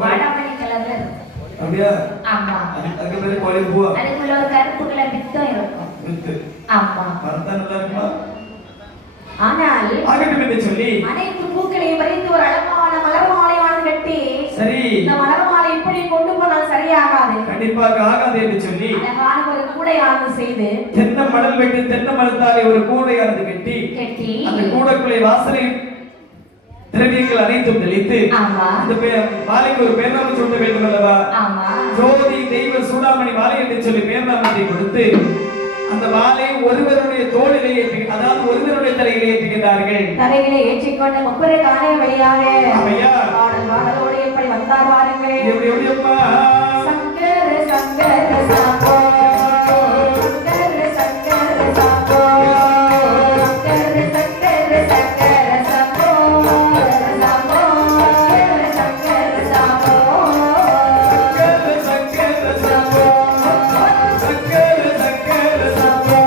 வாடாமணி கலர்ல இருக்கும். அப்படியா? ஆமா. அதுக்கு பேரு கோழி பூவா? அதுக்குள்ள ஒரு கருப்பு கலர் வித்தம் இருக்கும். வித்து. ஆமா. மரத்தா நல்லா இருக்குமா? ஆனால் ஆகட்டும் என்று சொல்லி அனைத்து பூக்களையும் பறித்து ஒரு அழகான மலர் மாலையானது கட்டி சரி இந்த மலர் மாலை இப்படி கொண்டு போனால் சரியாகாது, கண்டிப்பாக ஆகாது என்று சொல்லி அழகான ஒரு கூடையானது செய்து தென்னை மடல் வெட்டி தென்னை மரத்தாலே ஒரு கூடையானது கட்டி அந்த கூடைக்குள்ளே வாசனை திரவியங்கள் அனைத்தும் தெளித்து அந்த மாலைக்கு ஒரு பேர்நாமம் சூட்ட வேண்டும் அல்லவா? ஜோதி தெய்வ சூடாமணி மாலை என்று சொல்லி பேர்நாமத்தை கொடுத்து அந்த மாலை ஒருவருடைய தோளிலே ஏற்றி, அதாவது ஒருவருடைய தலையிலே ஏற்றுகிறார்கள். தலையிலே ஏற்றிக்கொண்ட முப்பது காண வழியாக பாடல் பாடலோடு எப்படி வந்தார் பாருங்கள். எப்படி எப்படியம்மா? சங்கர சங்கர சாம்போ, சங்கர சங்கர சாம்போ, சங்கர சங்கர சங்கர சாம்போ, சாம்போ சங்கர சாம்போ, சங்கர சங்கர சாம்போ, சங்கர சங்கர சாம்போ,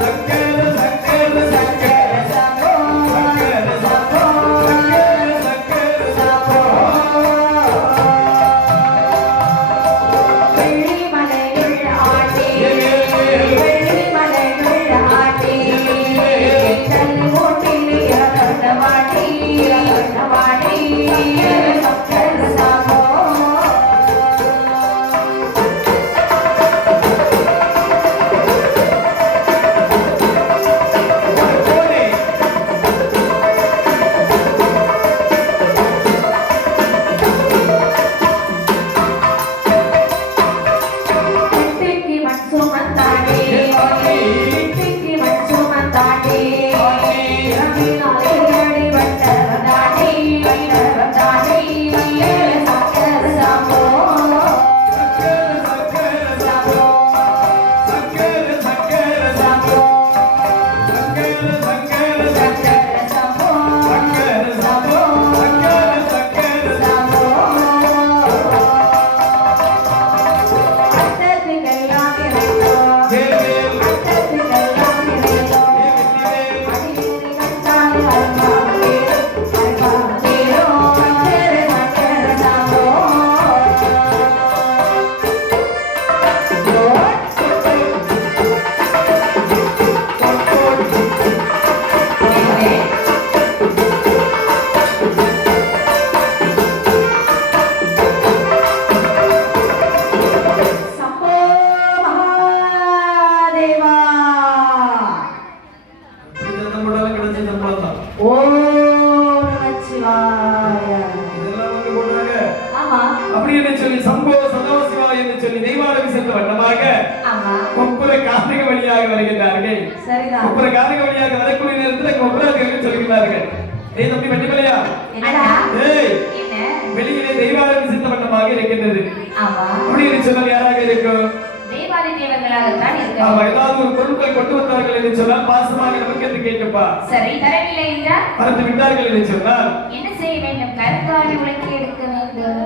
சங்கர சங்கர சங்கர சாம்போ, சங்கர சாம்போ, சங்கர சங்கர சாம்போ. வெளியிலே தெய்வாரம் சித்த வண்ணமாக இருக்கின்றது. அப்படின்னு சொன்னால் யாராக இருக்கும்? தேவாதி தேவர்களாகத்தான் இருக்கும். ஏதாவது ஒரு பொருட்களை கொண்டு வந்தார்கள் என்று சொன்னால் பாசமாக நமக்கு என்று கேட்கப்பா. சரி, தரவில்லை என்றால் மறந்து விட்டார்கள் என்று சொன்னால் என்ன செய்ய வேண்டும்? கருங்காலி உலக்கி எடுக்க வேண்டும்.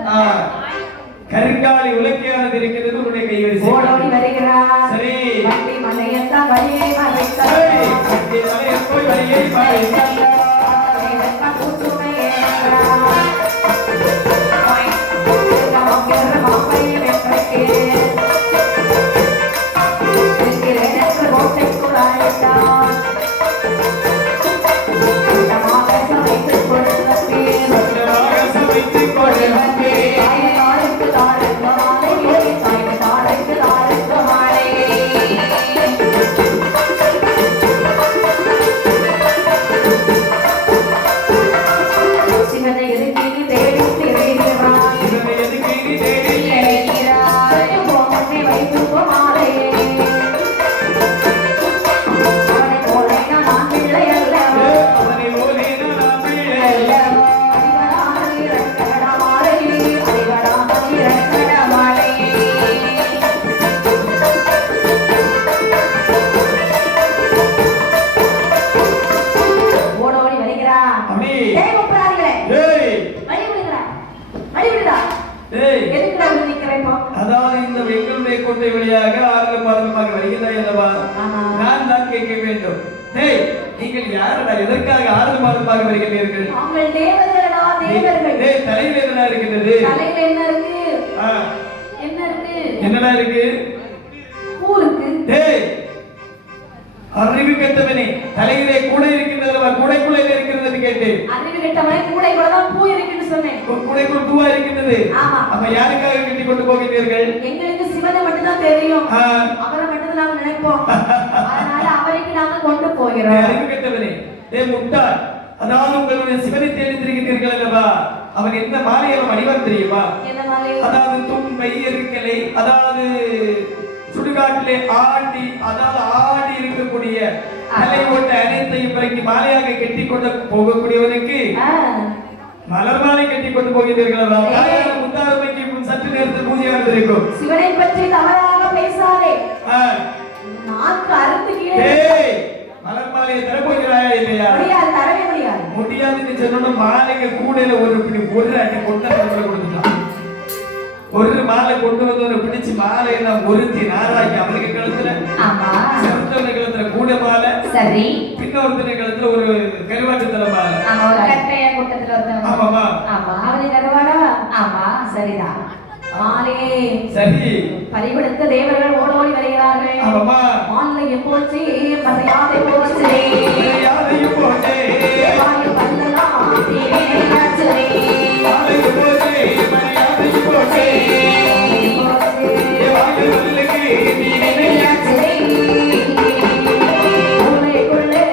கருங்காலி உலக்கியானது இருக்கிறது உன்னுடைய கைவரிசை. ஓடோடி வருகிறார். சரி, வண்டி மலையத்தான் வழியை மறைத்தார். சரி, வண்டி மலையத்தோய் வழியை மறைத்தார். அப்படி டேய் முப்பராதிகளே ஏய் வழி விடுங்கடா வழி விடுடா ஏய் எதுக்குடா வந்து நிக்கிறேன் இப்போ அதாவது இந்த வெங்கல்மே கோட்டை வழியாக ஆறு மாதமாக வருகிறாய் அல்லவா நான் தான் கேட்க வேண்டும் டேய் நீங்கள் யாரடா எதற்காக ஆறு மாதமாக வருகிறீர்கள் நாங்கள் தேவர்களடா தேவர்கள் டேய் தலையில என்னடா இருக்கிறது தலையில என்ன இருக்கு என்ன இருக்கு என்னடா இருக்கு பூ இருக்கு டேய் அறிவு கெட்டவனே தலையிலே கூடை இருக்கின்றதல்லவா கூடைக்குள்ள என்ன இருக்கிறது கேட்டேன் அறிவு கெட்டவனே கூடைக்குள்ள தான் பூ இருக்குன்னு சொன்னேன் கூடைக்குள் பூவா இருக்கின்றது ஆமா அப்ப யாருக்காக கட்டி கொண்டு போகிறீர்கள் எங்களுக்கு சிவனை மட்டும் தான் தெரியும் அவரை மட்டும் நாங்க நினைப்போம் அதனால அவருக்கு நாங்க கொண்டு போகிறோம் அறிவு கெட்டவனே ஏ முட்டாள் அதாவது உங்களுடைய சிவனை தேடி திரிகிறீர்கள் அல்லவா அவன் எந்த மாலையில வடிவம் தெரியுமா என்ன மாலை அதாவது தும்பை எருக்கலை அதாவது சுடுகாட்டிலே ஆடி இருக்கக்கூடிய தலை ஓட்ட அனைத்தையும் பிறகு மாலையாக கட்டி கொண்டு போகக்கூடியவனுக்கு மலர் மாலை கட்டி கொண்டு போகிறீர்களா முத்தாரமைக்கு சற்று நேரத்தில் பூஜை நடந்திருக்கும் சிவனை பற்றி தவறாக பேசாதே நாக்கு அறுத்து கீழே மலர் மாலையை தரப்போகிறாயா இல்லையா முடியாது தரவே முடியாது முடியாதுன்னு சொன்ன மாலைக்கு கூடையில ஒரு அடி கொண்டு கொடுத்துட்டான் ஒரு மாலை கொண்டு வந்து ஒரு பிடிச்சு மாலை எல்லாம் ஒருத்தி நாராக்கி அவனுக்கு கழுத்துல செலுத்தவன கழுத்துல கூட மாலை சரி பின்னொருத்தனை கழுத்துல ஒரு கருவாட்டுத்தல மாலை ஆமாமா அவனுக்கு கருவாடா ஆமா சரிதான் மாலையே சரி பறிகொடுத்த தேவர்கள் ஓடோடி வருகிறார்கள் ஆமாமா மாலையும் போச்சு மரியாதை போச்சு யாரையும் போச்சே வாயு வந்தலாம் தேவையாச்சே மாலையும் போச்சே மரியாதையும் போச்சே வாயு வந்தலுக்கு நீ நினையாச்சே உள்ளே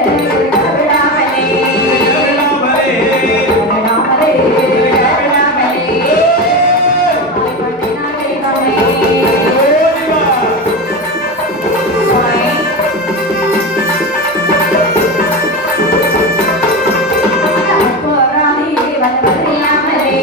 கவிடாமலே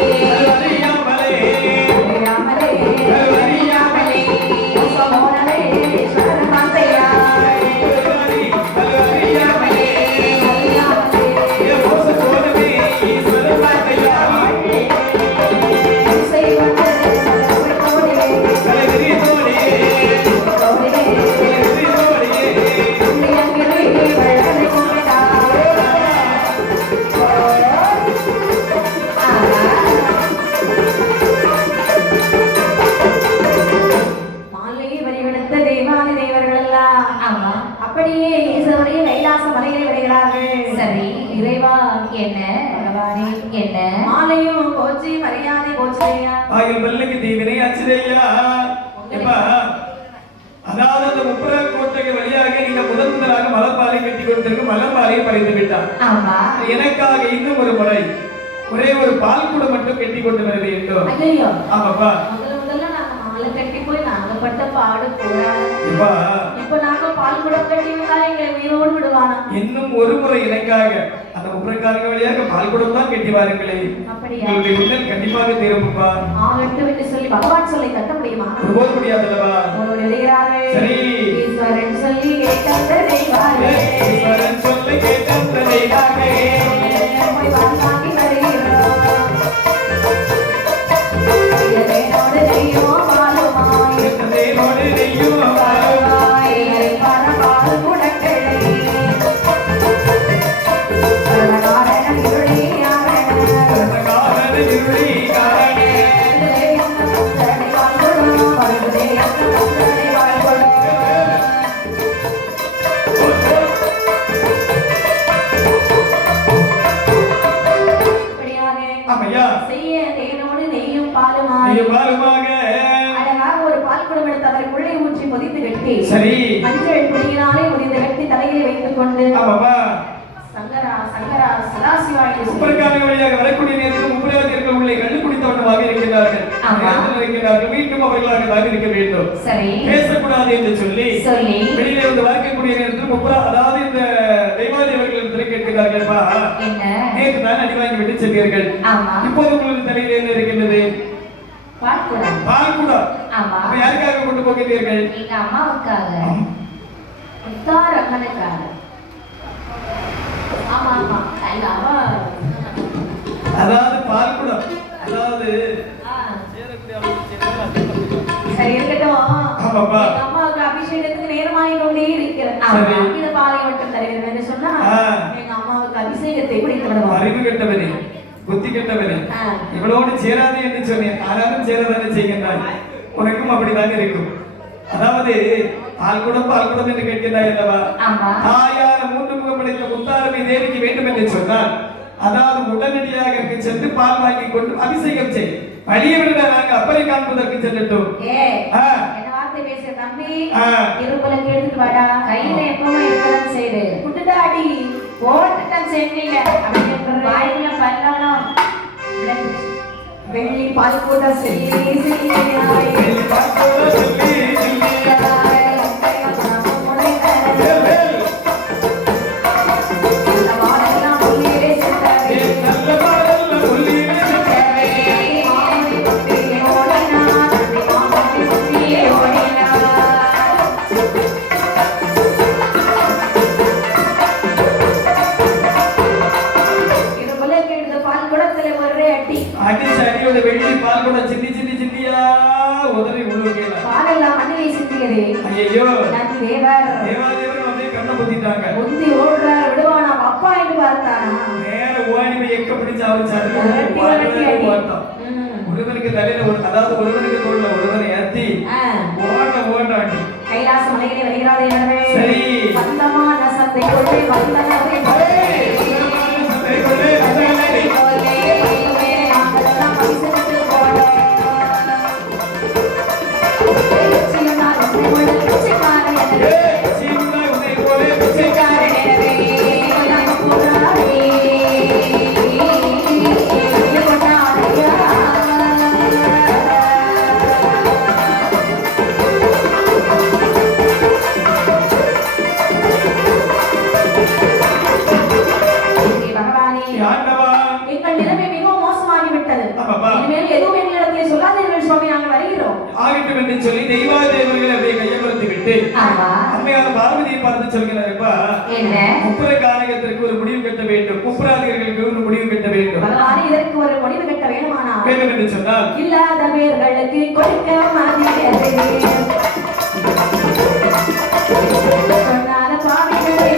அப்படியே ஈஸ்வருடைய கைலாச மலைகளை வருகிறார்கள். சரி இறைவா என்ன பகவானே என்ன மாலையும் போச்சு மரியாதை போச்சுயா ஆகிய பல்லுக்கு தீவினை அச்சுதையா எப்பா அதாவது அந்த முப்பர கோட்டைக்கு வழியாக நீங்க முதலாக மலர்பாலை கட்டி கொடுத்திருக்கு மலர்பாலையை பறித்து விட்டார். ஆமா எனக்காக இன்னும் ஒரு முறை ஒரே ஒரு பால் கூட மட்டும் கட்டி கொண்டு வர வேண்டும். ஐயோ ஆமாப்பா முதல்ல நாங்க மாலை கட்டி போய் நாங்க பட்ட பாடு இப்பா இப்போ நாங்க பால் கூட கட்டி விட்டாலே எங்களை உயிரோடு விடுவானா இன்னும் ஒரு முறை எனக்காக அந்த முப்பரக்காரங்க வழியாக பால் குடம் தான் கட்டி வாருங்களே. அப்படியா உங்களுடைய உடல் கண்டிப்பாக தீரும்ப்பா. ஆகட்டும் என்று சொல்லி பகவான் சொல்லி கட்ட முடியுமா? ஒருபோது முடியாதல்லவா? சரி ஈஸ்வரன் சொல்லி கேட்டந்த தெய்வாரே ஈஸ்வரன் சொல்லி கேட்டந்த தெய்வாரே போய் வாங்கி வருகிறோம் இதனோடு நெய்யும் பாலுமாய் இதனோடு நெய்யும் பாலுமாய் பால் குடக்கடை கரணகாரண இருளி காரண சரி மஞ்சள் பொடியினாலே உதிர்ந்து வெட்டி தலையிலே வைத்துக் கொண்டு ஆமாவா சங்கரா சங்கரா சதாசிவா என்று முப்பரக்காரங்க வழியாக வரக்கூடிய நேரத்தில் முப்பரக்காரர்கள் உள்ளே கண்டு குடித்தவனமாக இருக்கிறார்கள். இருக்கிறார்கள் மீண்டும் அவர்களாக தான் இருக்க வேண்டும். சரி பேசக்கூடாது என்று சொல்லி வெளியிலே வந்து வார்க்கக்கூடிய நேரத்தில் அதாவது இந்த தெய்வாதேவர்கள் கேட்கிறார்கள்ப்பா என்ன நேற்று தான் அடி வாங்கி விட்டு சென்றீர்கள். இப்போது உங்களுக்கு தலையில என்ன இருக்கின்றது? பால்குடம். ஆமா அப்ப யாருக்காக கொண்டு போகிறீர்கள்? எங்க அம்மாவுக்காக முத்தாரம்மனுக்காக ஆமா ஆமா இல்ல அவ அதாவது பால்குடம் அதாவது சரி இருக்கட்டும். ஆமாப்பா. எங்க அம்மாவுக்கு அபிஷேகத்துக்கு நேரமாகி கொண்டே இருக்கிறது. சரி. இந்த பாலை மட்டும் தருகிறேன் என்று சொன்னா எங்க அம்மாவுக்கு அபிஷேகத்தை பிடித்து விடுவோம். அறிவு கெட்டவனே புத்தி கெட்டவனே இவளோடு சேராதே என்று சொன்னேன். ஆனாலும் சேரதானே செய்கின்றாய். உனக்கும் அப்படிதான் இருக்கும். அதாவது பால்குடம் என்று கேட்கின்றாய் அல்லவா? தாயார மூன்று முகம் படைத்த முத்தாரமை தேவிக்கு வேண்டும் என்று சொன்னால் அதாவது உடனடியாக சென்று பால் வாங்கி கொண்டு அபிஷேகம் செய். வழியை விட நாங்க அப்பரை காண்பதற்கு செல்லட்டும். என்ன வார்த்தை பேசுற தம்பி? இருபுலக்கு எடுத்துட்டு வாடா. கையில எப்பவுமே இருக்கதான் செய்யுது. குட்டுடா அடி போட்டுட்டான் சென்னீங்க. வாயில பல்லவனும் வெள்ளி பால் கூட சொல்லி வெள்ளி பால் கூட சிந்தி சிந்தி சிந்தியா உதறி உழுவுகேல பாலெல்லாம் மண்ணிலே சிந்தியதே. ஐயோ நந்தி தேவர் தேவாதேவர் வந்து கண்ணை குத்திட்டாங்க. குத்தி ஓடுறார் விடுவானா அப்பா என்று பார்த்தானா நேர ஓடி போய் எக்க பிடிச்சு அவர் சட்டை ஒருவனுக்கு தலையில அதாவது ஒருவனுக்கு தோல்ல ஒருவனை ஏத்தி ஓட அடி கைலாச மலையிலே வருகிறாரே. எனவே சரி வந்தமான சத்தை கொள்ளை வந்தனத்தை கொள்ளை சொல்லி தெய்வாதேவர்களை அப்படியே கையமர்த்தி விட்டு அம்மையான பார்வதியை பார்த்து சொல்கிறாருப்பா, முப்புர காரகத்திற்கு ஒரு முடிவு கட்ட வேண்டும், முப்புராதிகளுக்கு ஒரு முடிவு கட்ட வேண்டும். இதற்கு ஒரு முடிவு கட்ட வேண்டுமானா வேண்டும் என்று சொன்னால் இல்லாத பேர்களுக்கு கொடுக்க மாட்டேன் சொன்னால பாவிகளை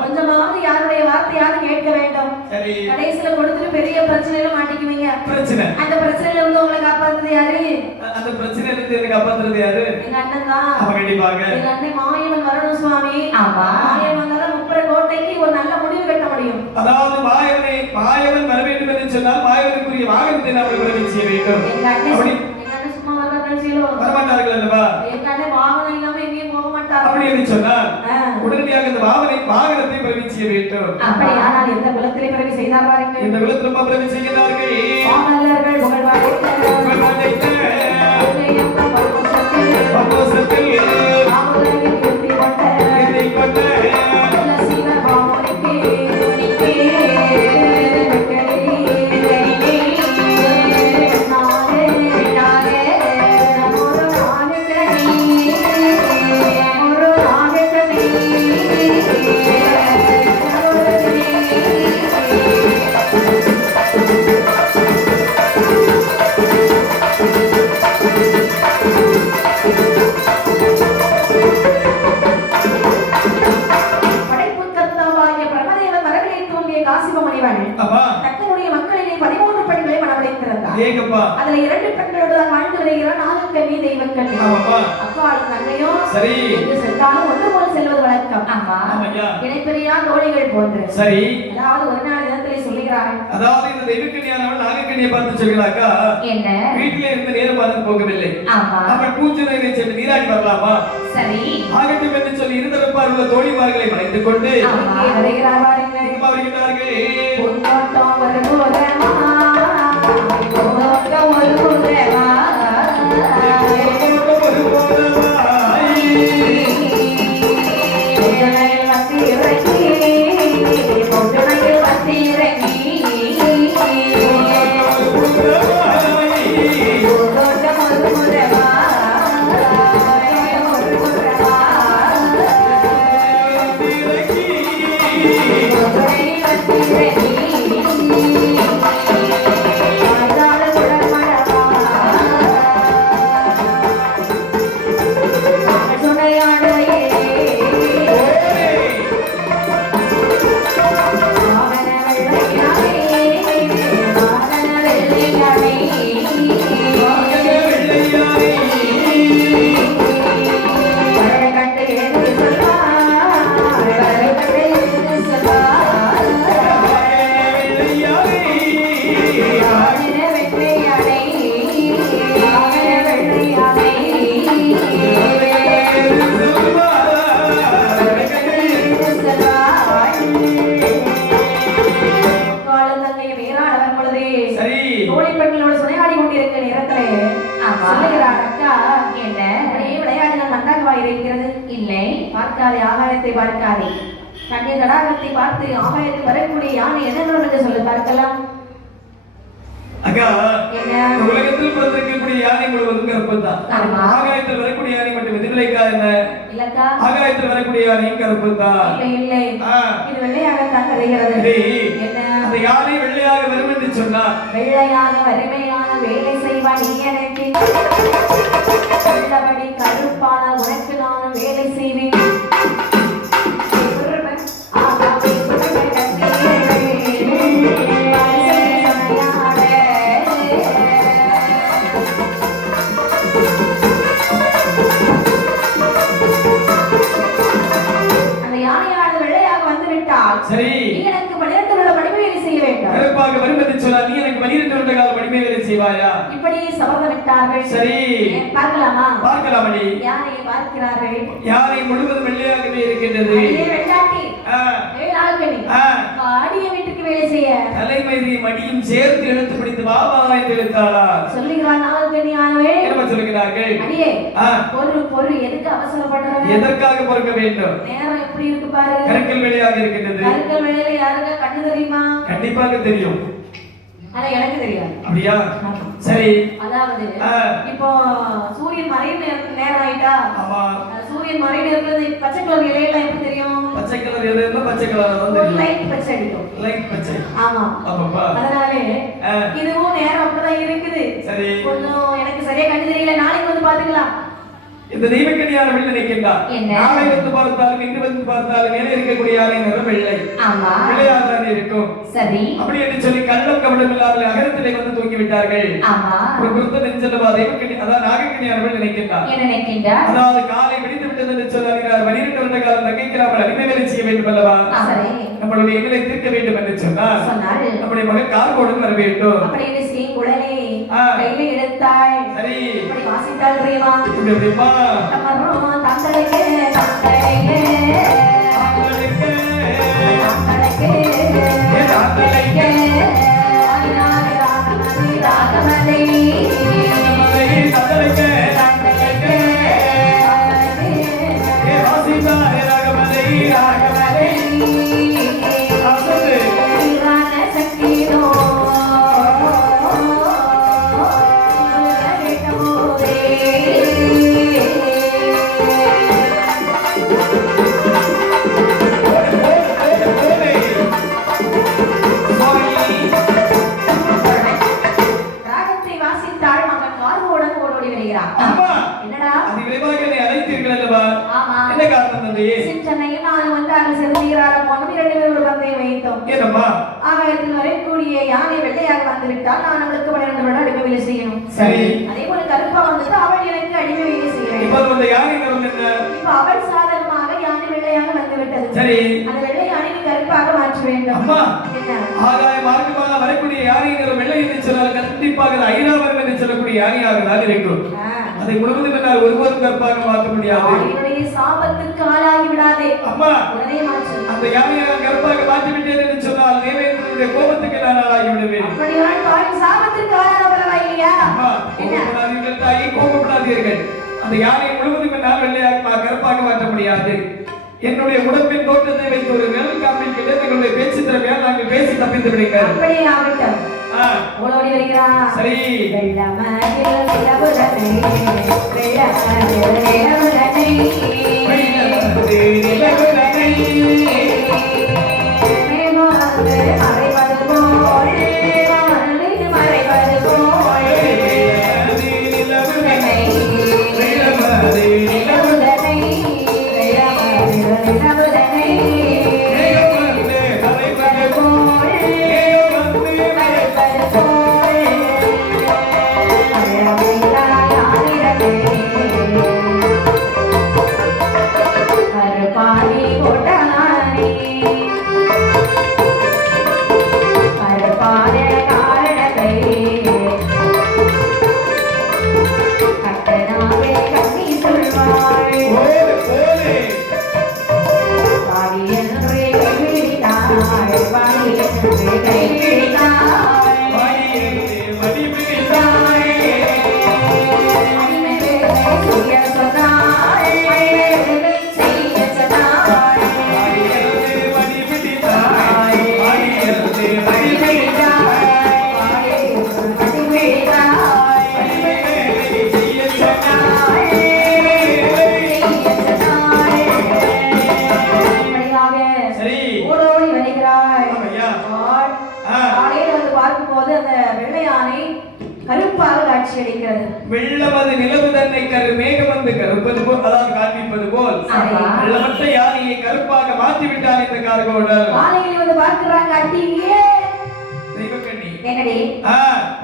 கொஞ்சமாவது யாருடைய வார்த்தையாவது கேட்க வேண்டும். கடைசியில கொடுத்துட்டு பெரிய பிரச்சனையில மாட்டிக்குவீங்க. அந்த பிரச்சனையில இருந்து உங்களை காப்பாத்துறது யாரு? அந்த பிரச்சனையில இருந்து என்ன காப்பாத்துறது யாரு? எங்க அண்ணன் தான். கண்டிப்பாக எங்க அண்ணன் மாயவன் வரணும் சுவாமி. மாயவன் வந்தாலும் முப்புற கோட்டைக்கு ஒரு நல்ல முடிவு கட்ட முடியும். அதாவது மாயவன் வர வேண்டும் என்று சொன்னால் மாயவனுக்குரிய வாகனத்தை நாம் பிரவேசிக்க செய்ய வேண்டும். எங்க அண்ணன் சும்மா வரமாட்டார்கள் அல்லவா? எங்க அண்ணன் வாகனம் இல்லாம எங்கேயும் போக மாட்டார். அப்படி என்று சொன்னால் உடனடியாக இந்த வாகனத்தை பிரவேசிக்க செய்ய வேண்டும். அப்படியானால் எந்த குலத்திலே பிரவேசி செய்தார் பாருங்கள். இந்த குலத்திலே பிரவேசி செய்கிறார்கள். பாமலர்கள் புகழ்வாய்த்த Thank you. சொல்லி ஆமாப்பா. அக்காளும் தங்கையும் சரி. எங்கு சென்றாலும் ஒன்று போல் செல்வது வழக்கம். ஆமா. ஆமாய்யா. இணைப்பிரியா தோழிகள் போன்று. சரி. அதாவது ஒரு நாள் தினத்திலே சொல்லுகிறாள். அதாவது இந்த தெய்வக்கன்னியானவள் நாகக்கன்னியை பார்த்து சொல்கிறாக்கா, என்ன? வீட்டிலே இருந்து நேரம் பார்த்து போகவில்லை. ஆமா. அவள் பூஞ்சனையை சென்று நீராடி வரலாமா? சரி. ஆகட்டும் என்று சொல்லி இருதரப்பார் உள்ள தோழிமார்களை மறைத்துக் கொண்டு ஆமா. இங்கே வருகிறார் பாருங்கள். எங்கு வருகிறார்கள்? பொன்னோட்டம் ஒரு குரமா, பொன்னோட்டம் ஒரு குரமா. ஒரு போலவாய். பொன்னுணையில் வந்து இறங்கி, பொன்னுணையில் வந்து இறங்கி. பொன்னோட்டம் ஒரு குரமா, ஒரு குரமா. பொன்னுணையில் வந்து இறங்கி. வாழ்ந்தாள் குடமடமா. துணையாடையே வாகன வெள்ளையாடே, வாகன வெள்ளையாடே. வரவை கண்டு எழுந்து சொல்வார், வரவை கண்டு எழுந்து சொல்வார். வாகன வெள்ளையாடே, வாகன வெள்ளையாடே. காலம் தங்கைய வேறாளவர் பொழுதே சரி. தோழி பெண்களோடு சுனையாடி கொண்டிருக்கிற நேரத்திலே ஆமா. சொல்லுகிறார் அக்கா, என்ன? ஒரே விளையாடுகள் நன்றாகவா இருக்கிறது? இல்லை. பார்க்காதே, ஆகாயத்தை பார்க்காதே. கண்ணீர் தடாகத்தை பார்த்து ஆகாயத்தில் வரக்கூடிய யானை என்ன நிறம் என்று சொல்லி பார்க்கலாம். அக்கா, என்ன? இந்த உலகத்தில் பிறந்திருக்கக்கூடிய யானை முழுவதும் கருப்பு தான். ஆமா. ஆகாயத்தில் வரக்கூடிய யானை மட்டும் எதிர்நிலைக்கா என்ன? இல்லக்கா, ஆகாயத்தில் வரக்கூடிய யானையும் கருப்பு தான். இல்லை இல்லை, ஆ. இது வெள்ளையாகத்தான் தெரிகிறது. டேய், என்ன? அந்த யானை வெள்ளையாக வரும் என்று சொன்னார். வெள்ளையான வறுமையான வேலை செய்வான் நீ எனக்கு, உள்ளபடி கருப்பான உனக்கு நானும் வேலை செய்வேன். ஆகாமை குருவை அந்த யானையானது வெள்ளையாக வந்துவிட்டால் சரி. நீ எனக்கு 12 வருட படிமையை செய்ய வேண்டும். கருப்பாக வரும் என்று சொன்னார். நீ எனக்கு 12 வருட கால வடிமை வேலை செய்வாயா? இப்படி சபதம் விட்டார்கள். சரி. பார்க்கலாமா? பார்க்கலாமடி. யானையை பார்க்கிறார்கள். யானை முழுவதும் வெள்ளையாகவே இருக்கின்றது. அதிலே வெள்ளாட்டி ஆ. ஏழாள் பெண் ஆ. வாடிய வீட்டுக்கு வேலை செய்ய தலைமையை மடியும் சேர்த்து இழுத்து பிடித்து வாவா என்று இழுத்தாளா? சொல்லுகிறாள் நாள் பெண்ணியானவே. என்ன சொல்லுகிறார்கள்? அடியே ஆ. பொறு எதுக்கு அவசரப்படுற? எதற்காக பொறுக்க வேண்டும்? நேரம் எப்படி இருக்கு பாரு. கருக்கல் வேலையாக இருக்கின்றது. கருக்கல் வேலையில யாருக்கா கண்ணு தெரியுமா? கண்டிப்பாக தெரியும். ஆனா எனக்கு தெரியாது. அப்படியா? சரி. அதாவது ஆ. இப்போ சூரியன் மறையும் நேரம் ஆயிட்டா, ஆமா. சூரியன் மறைவு இருக்கிறது பச்சை கலர் இலையெல்லாம் எப்படி தெரியும்? பச்சை கலர் எது இருந்தா பச்சை கலர் தான் ஒரு தெரியும். லைட் பச்சை அடிக்கும். லைட் பச்சை. ஆமா. ஆமாப்பா. அதனாலே ஆ. இதுவும் நேரம் அப்படிதான் இருக்குது. சரி. கொஞ்சம் எனக்கு சரியா கண்டு தெரியல, நாளைக்கு வந்து பாத்துக்கலாம். இந்த தெய்வக்கன்னியானவள் நினைக்கின்றார். என்ன? நாளை வந்து பார்த்தாலும் இன்று வந்து பார்த்தாலும் மேலே இருக்கக்கூடிய யானை நிறம் வெள்ளை. ஆமா. வெள்ளையாதான் இருக்கும். சரி. அப்படி என்று சொல்லி கள்ளம் கபடம் இல்லாமல் அகரத்திலே வந்து தூங்கி விட்டார்கள். ஆமா. ஒரு குருத்த நெஞ்சலவா தெய்வக்கன்னி அதாவது நாகக்கன்னியானவள் நினைக்கின்றார். என்ன நினைக்கின்றார்? அதாவது காலை விடிந்து விட்டது என்று சொன்னார். 12 வருட காலம் தங்கைக்கு நாமல் அடிமை வேலை செய்ய வேண்டும் அல்லவா? சரி. நம்மளுடைய எங்களை தீர்க்க வேண்டும் என்று சொன்னார். சொன்னாள். நம்முடைய மகன் கார்கோடன் வர வேண்டும். அப்படி என்று ஸ்ரீ குழலே ஆ. கையில எடுத்தாள். சரி. இப்படி வாசித்தாள் தெரியுமா? இப்படி எப்படிமா? தமரும் தந்தளைக்கே தந்தளைக்கே ஆத்தலைக்கே. தந்தளைக்கே ஏ ஆத்தலைக்கே. ஆதினாலே ராகமலை ராகமலை மலை ஆத்தலைக்கே. தந்தளைக்கே ஏ வாசித்தாரே ராகமலை ராகமலை. அசது. ரான சக்திதோ ராகத்தை வாசித்தாள். மகன் கார்வோடன் ஓடோடி வருகிறான். அம்மா, என்னடா? அது விரைவாக என்னை அழைத்தீர்கள் அல்லவா? ஆமா. என்ன என்ன காரணம் தந்தையே? சென்னையில் நான் வந்து அங்கு செல்லுகிறார போனோம். 2 பேரும் ஒரு பந்தயம் வைத்தோம். என்னம்மா? ஆகாயத்தில் வரக்கூடிய யானை வெள்ளையாக வந்துவிட்டால் நான் அவளுக்கு 12 வருடம் அடிமை வேலை செய்யணும். சரி. அதே போல கருப்பா வந்துட்டு அவள் எனக்கு அடிமை வேலை செய்ய வேண்டும். இப்ப அந்த யானை நிறம் என்ன? இப்ப அவள் சாதகமாக யானை வெள்ளையாக வந்து விட்டது. சரி. அந்த வெள்ளை யானை கருப்பாக மாற்ற வேண்டும். அம்மா, என்ன? ஆகாய மார்க்கமாக வரக்கூடிய யானை நிறம் வெள்ளை என்று சொன்னால் கண்டிப்பாக ஐராவரம் என்று சொல்லக்கூடிய யானையாக தான் இருக்கும். அதை முழுவதும் என்னால் ஒருவரும் கற்பாக மாற்ற முடியாது. என்னுடைய சாபத்துக்கு ஆளாகி விடாதே. அம்மா, உடனே மாற்று. அந்த யானையை கற்பாக மாற்றி விட்டேன் என்று சொன்னால் தேவேந்திரனுடைய கோபத்துக்கு நான் ஆளாகி விடுவேன். அப்படியால் தாயின் சாபத்திற்கு ஆளானவரா இல்லையா? அம்மா, கோபப்படாதீர்கள் தாயே, கோபப்படாதீர்கள். அந்த யானையை முழுவதும் என்னால் வெள்ளையாக கற்பாக மாற்ற முடியாது. என்னுடைய உடம்பின் தோற்றத்தை வைத்து ஒரு நெல் காப்பிக்கிட்டு எங்களுடைய பேச்சு திறமையால் நாங்கள் பேசி தப்பித்து விடுங்கள். அப்படியே ஆகட்டும். ஓடோடி வருகிறான். சரி. வெள்ளமதில் நிலவுதனை, வெள்ளமதில் நிலவுதனை, மேகம் வந்து மறைவது போல், வந்து மறைவது போல், நிலவுதனை, நிலவுதனை, நிலவுதனை, நிலவுதனை, மறைவது போல், மறைவது போல், கருப்பாணி கொட்டானே, கருப்பான காரணத்தை கட்டணாவே கண்ணி சொல்வாள். வாடி என்று கைவிடித்தாள், வாடி என்று கைவிடித்தாள், செய்ய சொன்னாள், செய்ய சொன்னாள், ஓடோடி வருகிறாள். காலையில் வந்து பார்க்கும்போது அந்த வெள்ளை யானை கருப்பாக காட்சி அளிக்கிறது. வெள்ளமது நிலவு தன்னை கரு மேகம் வந்து கருப்பது போல், அதாவது காண்பிப்பது போல் வெள்ளமற்ற யானையை கருப்பாக மாற்றி விட்டார் இந்த கார்கோடல். காலையில் வந்து பார்க்கிறாங்க. அட்டியே தெய்வக்கண்ணி என்னடி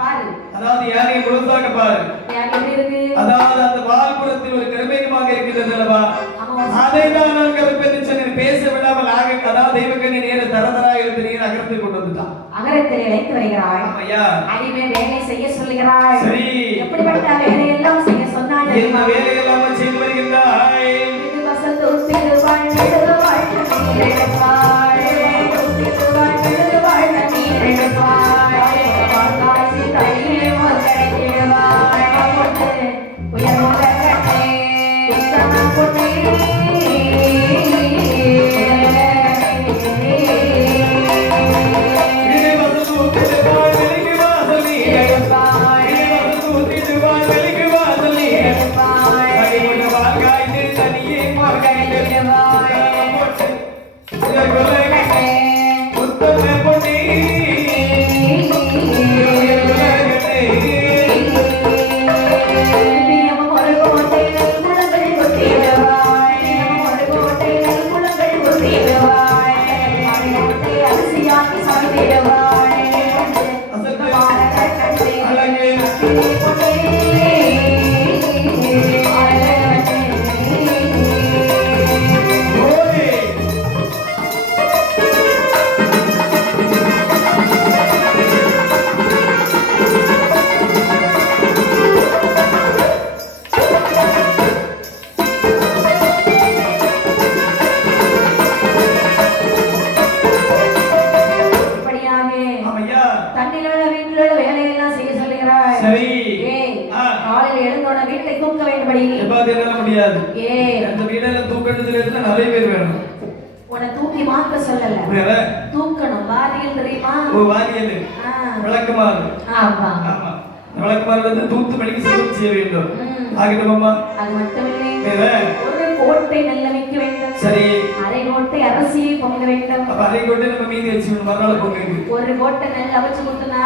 பாரு, அதாவது யானையை முழுசாக பாரு. யானை எப்படி இருக்கு? அதாவது அந்த வால்புறத்தில் ஒரு கருமேகமாக இருக்கிறது அல்லவா, அதை தான் நான் கருப்பென்று சொன்னேன். பேச விடாமல் ஆக, அதாவது தெய்வக்கண்ணி நேர தரதரா இருந்து நீர் அகரத்தை கொண்டு வந்துட்டான். அகரத்தில் இழைத்து வருகிறாள். ஐயா, அடிமை வேலை செய்ய சொல்லுகிறாள். சரி. எப்படிப்பட்ட வேலையெல்லாம் செய்ய சொன்னாள்? என்ன வேலையெல்லாம் செய்து வருகின்றாய்? இது வசந்த உத்திருவாள், நெடுவாள், நீரெடுப்பாள், உத்திருவாள், நெடுவாள், நீரெடுப்பாள், காசி கையிலே மொத்தடைத்திடுவாள், உயர்வுலகத்தை உத்தம பொன்னே, முடியாது. அந்த வீடல தூக்கறதுல இருந்து நிறைய பேர் வேணும். உன்னை தூக்கி மாத்த சொல்லல. தூக்கணும். வாரியல் தெரியுமா? ஓ வாரியல். விளக்குமாறு. ஆமா. ஆமா. விளக்குமாறு வந்து தூத்து மணிக்கு சுத்தம் செய்ய வேண்டும். ஆகிட்டோமா? அது மட்டும் இல்லை. ஒரு கோட்டை நல்ல வைக்க வேண்டும். சரி. அரை கோட்டை அரசியை பொங்க வேண்டும். அப்ப அரை கோட்டை நம்ம மீதி வச்சுக்கணும். மறுநாள் பொங்க. ஒரு கோட்டை நல்ல அவச்சு குத்துனா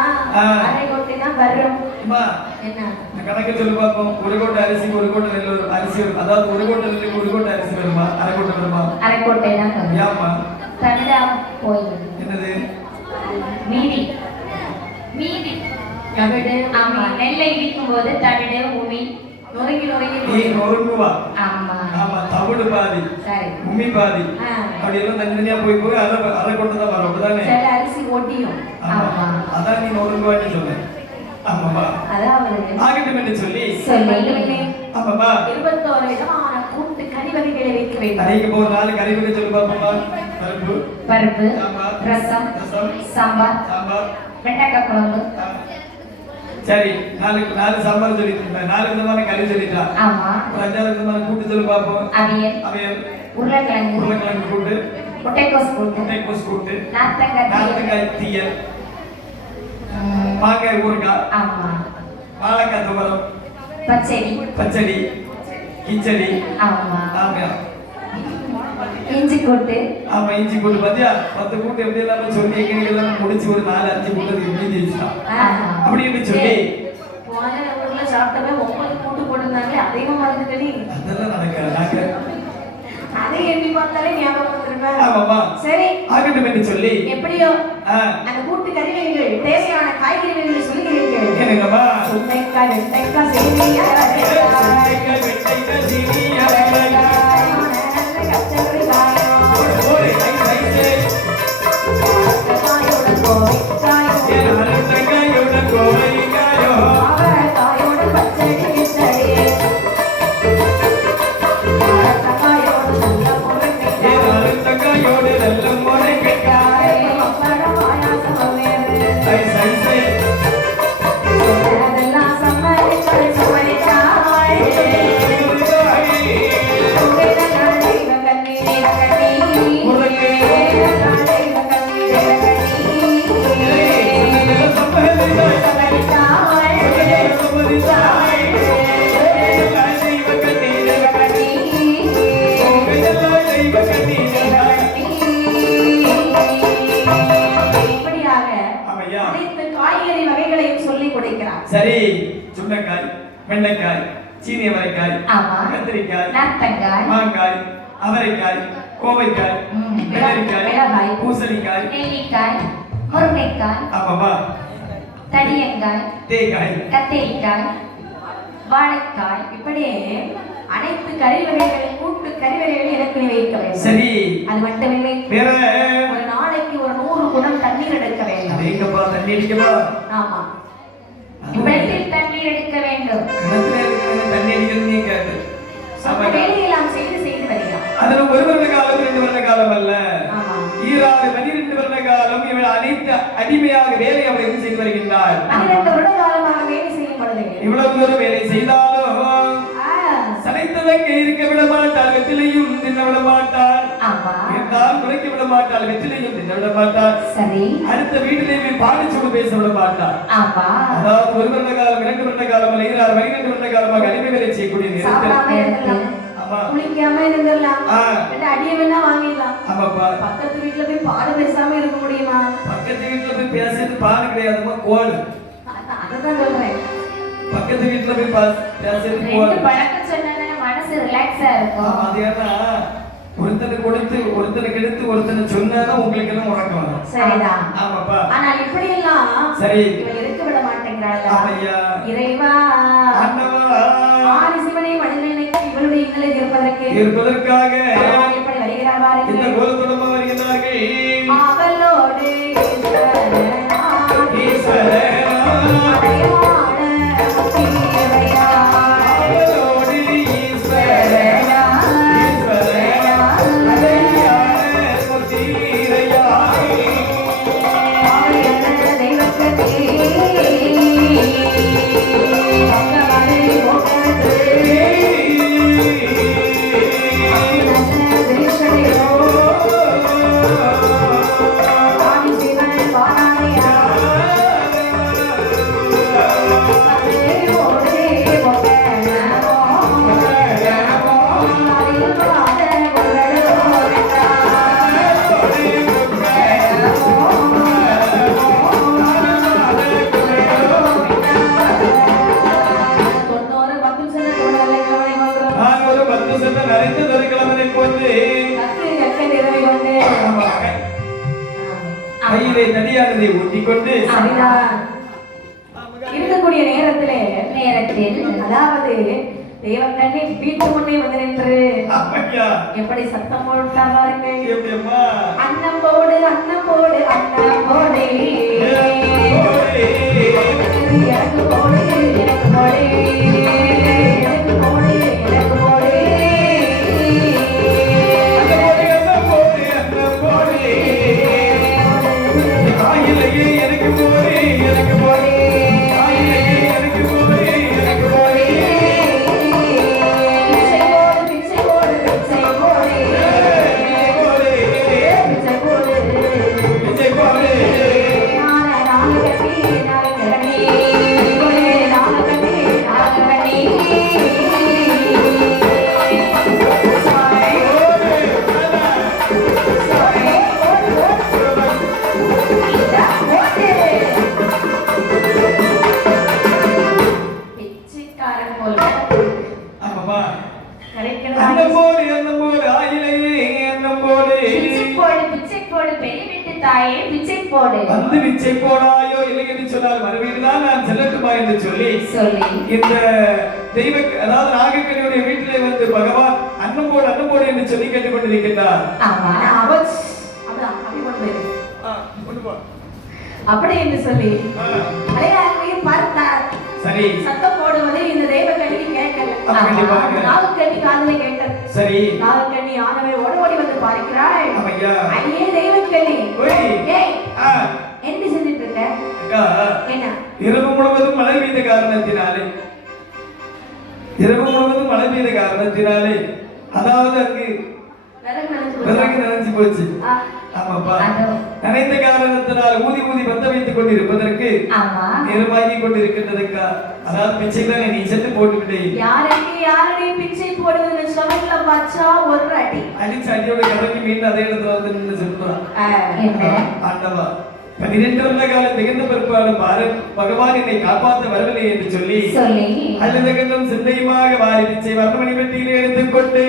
அரை கோட்டை தான் வரும். அம்மா என்ன இந்த கணக்கு சொல்லி பார்ப்போம். ஒரு கோட்டை அரிசிக்கு ஒரு கோட்டை நெல் வரும். அரிசி வரும். அதாவது ஒரு கோட்டை நெல்லுக்கு ஒரு கோட்டை அரிசி வருமா? அரை கோட்டை வருமா? அரை கோட்டை தான் வரும். ஏம்மா தவிடா போய் என்னது மீதி மீதி தவிடு. ஆமா, நெல்லை இடிக்கும் போது தவிடு உமி நொறுங்கி நீ நொறுங்குவா. ஆமா ஆமா, தவிடு பாதி சரி உம்மி பாதி ஆ. அப்படி எல்லாம் தனித்தனியா போய் போய் அரை கோட்டை தான் வரும். அப்படிதானே? சில அரிசி ஒட்டியும். ஆமா. அதான் நீ நொறுங்குவான்னு சொன்ன. ஆமாப்பா. அதாவது ஆகட்டும் என்று சொல்லி சொல்லி ஆமாப்பா 21 விதமான கூட்டு கறி வகைகளை வைக்க வேண்டும். அன்னைக்கு போ 4 கறி வகை சொல்லி பார்ப்போமா? பருப்பு, பருப்பு சாம்பார், ரசம் ரசம், சாம்பார் சாம்பார். வெண்டைக்காய் குழம்பு சரி, 4 சாம்பார் சொல்லிட்டு 4 விதமான கறி சொல்லிட்டான். ஆமா ஒரு 5 விதமான கூட்டு சொல்லி பார்ப்போம். அவியல் அவையல், உருளைக்கிழங்கு உருளைக்கிழங்கு கூட்டு, முட்டைக்கோஸ் கூட்டு முட்டைக்கோஸ் கூட்டு, நார்த்தங்காய் நார்த்தங்காய் தீயல், மாங்காய் ஊறுகாய், ஆமா வாழைக்காய் துவரம், பச்சடி பச்சடி, கிச்சடி. ஆமா ஆமா இஞ்சி கூட்டு ஆமா, இஞ்சி கூட்டு. பாத்தியா 10 கூட்டு எப்படி எல்லாம் சொல்லி எல்லாம் முடிச்சு ஒரு 4-5 கூட்டு எப்படி ஜெயிச்சிட்டான். அப்படி என்று சொல்லி போன ஊர்ல சாப்பிட்டவே 9 கூட்டு போட்டிருந்தாங்களே, அதையும் மறந்துட்டடி. அதெல்லாம் நடக்காது. அதை எண்ணி பார்த்தாலே ஞாபகம் வந்துருப்பேன். ஆமாமா. சரி, ஆகட்டும் என்று சொல்லி எப்படியோ அந்த கூட்டு கறி வகைகள் தேவையான காய்கறி வகைகளை சொல்லுகிறீர்கள். என்னங்கம்மா? சுண்டைக்காய், வெண்டைக்காய், சேமியா, வெண்டைக்காய், வெண்டைக்காய், சீனி, அவரைக்காய். ஓரே, காயோட கோவைக்காயோ, ஏன் அரைக்காயோட கோவைக்காயோ, அவரைக்காயோட பச்சடி கிச்சடி, காயோட நல்ல முருங்கைக்காய், ஏன் அரைக்காயோட நல்ல முருங்கைக்காய். அப்பளம் பாயாசம் வேறு. சை, சை, சை. அதெல்லாம் சம்மதிச்சாய், சம்மதிச்சாய். காய்கறி வகைகளையும் சொல்லி கொடுக்கிறார். சரி, சுண்டைக்காய், வெண்டைக்காய், சீனி அவரைக்காய், ஆமா கத்திரிக்காய், நார்த்தங்காய் மாங்காய், அவரைக்காய், கோவைக்காய், வெள்ளரிக்காய், மிளகாய், பூசணிக்காய். நெல்லிக்காய் முருங்கைக்காய் ஆமாமா. தடியங்காய் தேங்காய். கத்திரிக்காய் வாழைக்காய் இப்படி அனைத்து கறி வகைகள் கூட்டு கறி வகைகள் எனக்கு வைக்க வேண்டும். சரி, அது மட்டுமில்லை, வேற ஒரு நாளைக்கு ஒரு 100 குடம் தண்ணீர் எடுக்க வேண்டும். எங்கப்பா தண்ணி அடிக்கவா? ஆமா, வெள்ளத்தில் தண்ணீர் எடுக்க வேண்டும். கிணத்துல இருக்கிற தண்ணி அடிக்கிறது நீ கேட்டு அந்த வேலையை நாம் செய்து வருகிறோம். அதுல 1 வருட காலம் 2 வருட காலம் அல்ல, ஆமா, 12 வருட காலம் இவள் அனைத்து அடிமையாக வேலை அவள் இருந்து செய்து வருகின்றார். 12 வருட காலமாக வேலை செய்யும் பொழுது இவ்வளவு தூரம் வேலை செய்தாலும் சளைத்ததற்கு இருக்க விட மாட்டாள், வெற்றிலையும் தின்ன விட மாட்டாள். ஆமா என்றால் குறைக்க விட மாட்டாள், வெற்றிலையும் தின்ன விட மாட்டாள். சரி, அடுத்த வீட்டிலே போய் பாடிச்சோடு பேச விட மாட்டாள். ஆமா அதாவது 1 வருட காலம் 2 வருட காலம் 12 வருட காலமாக அடிமை வேலை செய்யக்கூடிய சாப்பிடாம நேரத்தில் இருக்கலாம், ஆமா குளிக்காம இருந்துடலாம், அடியை வேணா வாங்கிடலாம். ஆமாப்பா. பக்கத்து வீட்டுல போய் பாடு பேசாம இருக்க முடியுமா? பக்கத்து வீட்டுல போய் பேசுறது பாடு கிடையாதுமா, கோல். அதான் சொல்றேன், பக்கத்து வீட்டுல போய் பேசுறது கோல். ரெண்டு பழக்கம் சொன்னா மனசு ரிலாக்ஸா இருக்கும். அது ஏன்னா ஒருத்தனை கொடுத்து ஒருத்தனை கெடுத்து ஒருத்தனை சொன்னாதான் உங்களுக்கு எல்லாம் உறக்கம் வரும். சரிதான். ஆமாப்பா. ஆனால் இப்படி எல்லாம் சரி இவள் இருக்க விட மாட்டேங்கிறாள். ஆமையா இறைவா, ஆண்டவா, ஆதி சிவனை மனிதனுக்கு இவளுடைய இன்னலை இருப்பதற்காக எப்படி வருகிறார் பாருங்கள். இந்த கோலத்தோடமா வருகிறார்கள். அவளோடு காலிலே தடியானதை ஊற்றிக்கொண்டு சரிதான் இருக்கக்கூடிய நேரத்தில் அதாவது தேவக்கண்ணி வீட்டு முன்னே வந்து நின்று எப்படி சத்தம் போட்டார் பாருங்க. அன்னம் போடு அன்னம் போடு அன்னம் போடு எனக்கு போடு எனக்கு போடு எனக்கு போடு எனக்கு போடு எனக்கு போடு எனக்கு போடு வந்து பிச்சை போடாயோ இல்லை என்று சொன்னால் மறுவீடுதான் நான் செல்லட்டுமா என்று சொல்லி இந்த தெய்வ அதாவது நாகக்கண்ணியுடைய வீட்டிலே வந்து பகவான் அன்னம் போடு என்று சொல்லி கேட்டுக் கொண்டிருக்கின்றார். அப்படி என்று சொல்லி பார்த்தார். சரி சத்தம் போடுவதை இந்த தெய்வக்கண்ணி கேட்கல. நாகக்கண்ணி காதுல கேட்டது. சரி நாகக்கண்ணி ஆனவை ஓடி வந்து பார்க்கிறாள். ஐயே தெய்வக்கண்ணி என்ன செஞ்சிட்டு இருக்க? என்ன இரவு முழுவதும் மழை பெய்த காரணத்தினாலே அதாவது அங்கு விறகு நனைஞ்சு போச்சு. ஆமாப்பா நனைந்த காரணத்தினால் ஊதி பத்த வைத்துக் கொண்டிருப்பதற்கு நேரமாகி கொண்டிருக்கின்றதுக்கா அதாவது பிச்சைகளை நீ சென்று போட்டுவிட்டே. யாரடி பிச்சை போடுவது சொன்னல பாச்சா ஒரு அடி அடிச்சு அடியோட கலக்கி மீண்டும் அதே இடத்துல வந்து நின்று சொல்றான். ஆண்டவா 12 வருட காலம் மிகுந்த பிற்பாடு பகவான் என்னை காப்பாற்ற வரவில்லை என்று சொல்லி அல்லது கண்ணும் சிந்தையுமாக வாரி பிச்சை வர்ணமணி பெட்டியிலே எடுத்துக்கொண்டு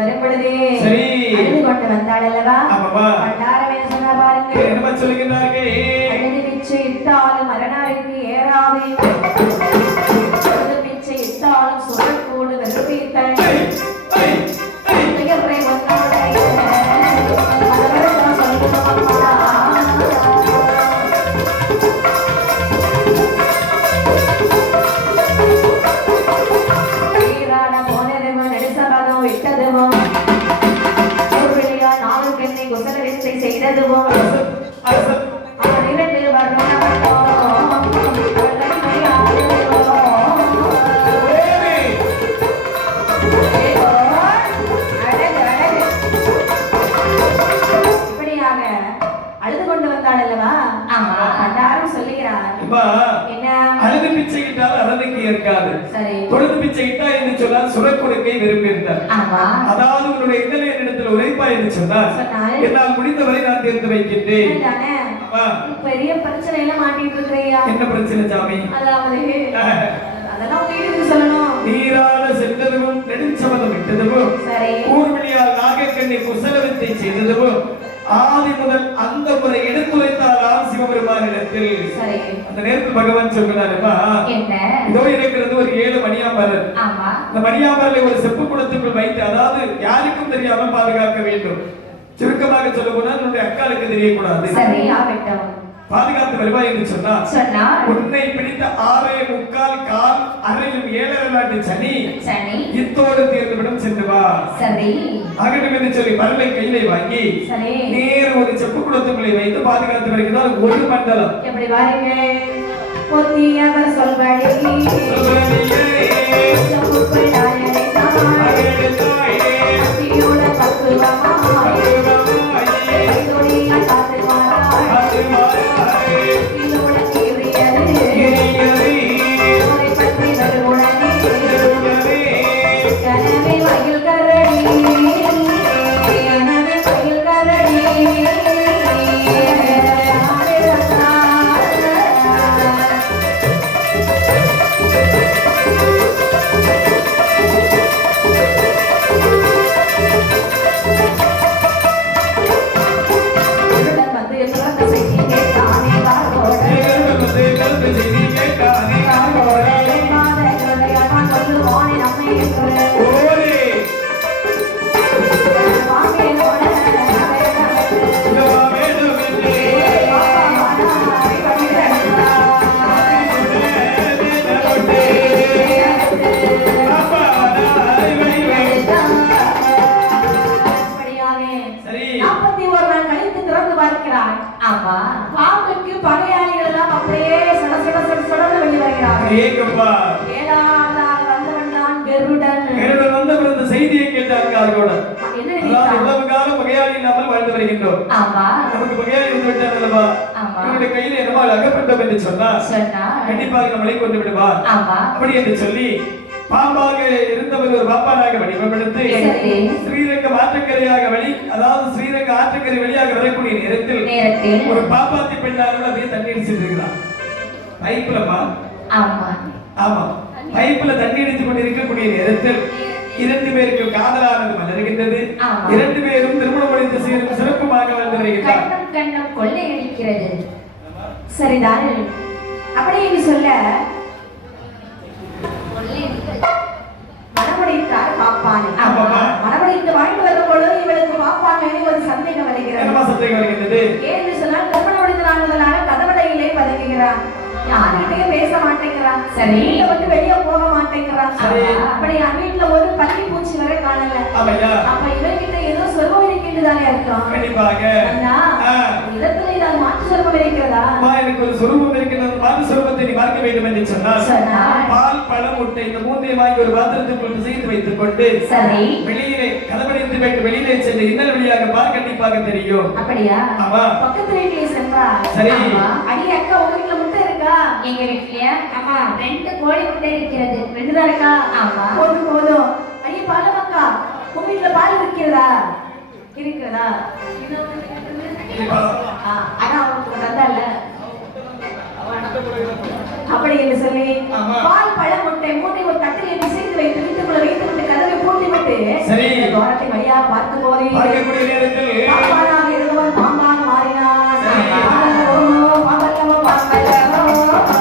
வரும்பொழுதே சரி அழுது கொண்டு வந்தாள் அல்லவா? என்ன சொல்லுகிறார்கள்? அழுது பிச்சை இட்டாலும் மரணாருக்கு ஏறாது பிச்சை இட்டாலும் சுரக்கூடு வெறுப்பீத்தல் அதாவது உன்னுடைய இன்னலை என்னிடத்தில் உரைப்பா என்று சொன்னார். என்னால் முடிந்தவரை நான் தேர்ந்து வைக்கின்றேன். பெரிய பிரச்சனை எல்லாம் மாட்டிட்டு இருக்கிறையா? என்ன பிரச்சனை சாமி? அதாவது அதெல்லாம் உங்களுக்கு சொல்லணும். நீராட சென்றதும் நெடுஞ்சமதம் விட்டதும் ஊர்வலியால் நாகக்கண்ணி குசலவித்தை செய்ததும் ஆதி முதல் அந்த முறை எடுத்துரைத்தாராம் சிவபெருமானிடத்தில். அந்த நேரத்தில் பகவான் சொல்கிறாருமா, இதோ இருக்கிறது ஒரு 7 மணியாமரர். இந்த மணியாமரலை ஒரு செப்பு குடத்துக்குள் வைத்து அதாவது யாருக்கும் தெரியாமல் பாதுகாக்க வேண்டும். சுருக்கமாக சொல்ல போனால் உன்னுடைய அக்காளுக்கு தெரியக்கூடாது. பாதுகாத்து வருவாய் என்று சொன்னார். உன்னை பிடித்த 6.25 கால் அறையும் 7.5 நாட்டு சனி இத்தோடு தீர்ந்துவிடும் சென்று வா. ஆகட்டும் என்று சொல்லி பரலை கையிலே வாங்கி நேர ஒரு செப்பு குடத்துக்குள்ளே வைத்து பாதுகாத்து வருகிறார். ஒரு மண்டலம் எப்படி பாருங்க பொத்தியவர் சொல்வடி சொல்லுவா ஏழாம் நாள் வந்தவன் தான் கருடன். கருடன் வந்தவர் இந்த செய்தியை கேட்டார்கள் அவரோட. என்ன அதாவது நினைத்தான்? இவ்வளவு காலம் பகையாளி இல்லாமல் வாழ்ந்து வருகின்றோம். ஆமா நமக்கு பகையாளி வந்து விட்டார் அல்லவா? ஆமா. இவருடைய கையில என்னவோ அகப்பட்டோம் என்று சொன்னா சொன்னா கண்டிப்பாக நம்மளை கொண்டு விடுவார். ஆமா அப்படி என்று சொல்லி பாம்பாக இருந்தவர் ஒரு பாப்பானாக வடிவமெடுத்து சரி. ஸ்ரீரங்க ஆற்றங்கரையாக அதாவது ஸ்ரீரங்க ஆற்றங்கரை வழியாக வரக்கூடிய நேரத்தில் ஒரு பாப்பாத்தி பெண்ணானவள் அப்படியே தண்ணீர் சென்றிருக்கிறார். பைப்புலமா? ஆமா ஆமா, பைப்புல தண்ணி அடித்துக் கொண்டிருக்கக்கூடிய நேரத்தில் 2 பேருக்கு காதலானது மலர்கின்றது. ஆமா. 2 பேரும் திருமணம் முடித்து சிறப்புமாக வாழ்ந்து வருகிறார். கண்டம் கண்டம் கொள்ளையடிக்கிறது. சரிதான். அப்படி என்று சொல்ல மனமுடைத்தார் பாப்பானை. ஆமாமா. மனமுடைத்து வாழ்ந்து வரும் பொழுது இவளுக்கு பாப்பானை ஒரு சந்தேகம் வருகிறது. என்னமா சந்தேகம் வருகின்றது? ஏன்னு சொன்னால் திருமணம் முடிந்த நாள் முதலாக கதவடையிலே பதுங்குகிறான். யார்கிட்டயும் பேச மாட்டேங்கிறான். சரி. வீட்டை விட்டு வெளியே போக மாட்டேங்கிறான். சரி. அப்படி வீட்டுல ஒரு பள்ளி பூச்சி வரை காணல. ஆமையா. அப்ப இவர்கிட்ட ஏதோ சொர்க்கம் இருக்கின்றதானே அர்த்தம். கண்டிப்பாக. அண்ணா, இடத்துல இதால் மாற்று சொர்க்கம் இருக்கிறதா? எனக்கு ஒரு சொரூபம் இருக்கிறது. மாற்று சொரூபத்தை நீ பார்க்க வேண்டும் என்று சொன்னால் பால் பழம் முட்டை இந்த மூன்றையும் வாங்கி ஒரு பாத்திரத்துக்குள் செய்து வைத்துக் கொண்டு சரி வெளியிலே கதவடைத்து விட்டு வெளியிலே சென்று இன்னல் வழியாக பால் கண்டிப்பாக தெரியும். அப்படியா? ஆமா. பக்கத்து வீட்டிலே சென்றா. சரி. அடி அக்கா உங்க வீட்டுல முட்டை இருக்கா? எங்க வீட்லயா ஆமா 2 கோழி முட்டை இருக்கிறது. 2 தான் இருக்கா? ஆமா. போதும் போதும். அடி பாலம் அக்கா உங்க வீட்டுல பால் இருக்கிறதா? இருக்கிறதா? ஆனா அவனுக்கு தந்தால அப்படி என்று சொல்லி பால் பழம் முட்டை மூட்டை ஒரு தட்டில் பிசைந்து வைத்து வீட்டுக்குள்ள வைத்து விட்டு கதவை பூட்டி விட்டு சரி. தோரத்தை வழியா பார்த்து போறேன். பார்க்கக்கூடிய நேரத்தில் பாப்பானாக இருந்தவன் பாம்பாக மாறினான். சரி. பாம்பல்லவோ பாம்பல்லவோ படிக்காத பாம்பல்லவோ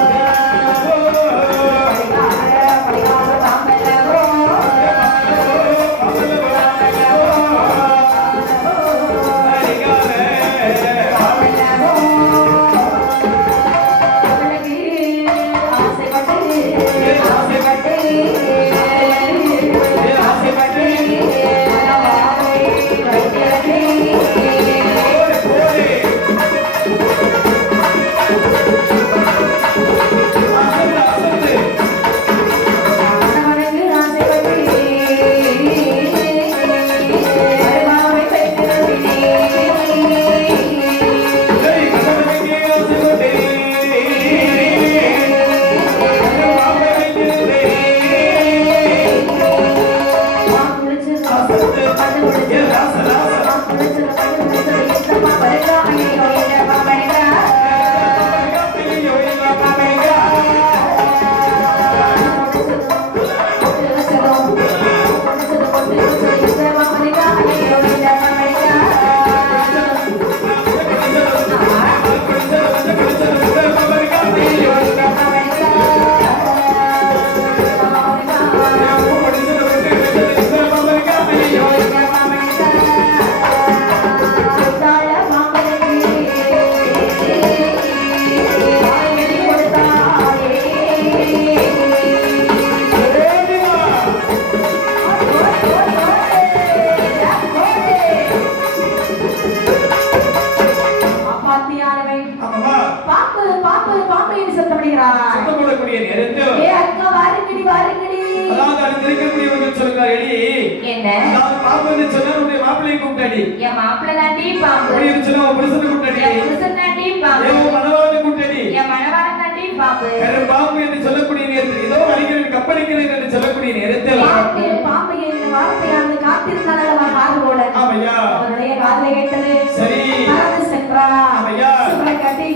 சத்தமிடக்கூடிய நேரத்தில் அதாவது அடுத்து இருக்கக்கூடியவர்கள் சொல்கிறார்கள் என்ன அதாவது பாம்பு சொன்னா உன்னுடைய மாப்பிள்ளையை கூப்பிட்டாடி என் மாப்பிள்ளை தாண்டி பாம்பு அப்படின்னு சொன்னா உன் புருஷனை கூப்பிட்டாடி என் புருஷன் தாண்டி பாம்பு ஏன் உன் மணவாளனை கூப்பிட்டாடி என் மணவாளன் தாண்டி பாம்பு பாம்பு என்று சொல்லக்கூடிய நேரத்தில் ஏதோ அடிக்கிறேன் கப்படிக்கிறேன் என்று சொல்லக்கூடிய நேரத்தில் பாம்பு என்ற வார்த்தையானது காத்திருந்தாலும் மாறுபோட ஆமையா அவருடைய காதலை கேட்டது சரி சென்றா ஆமையா கட்டி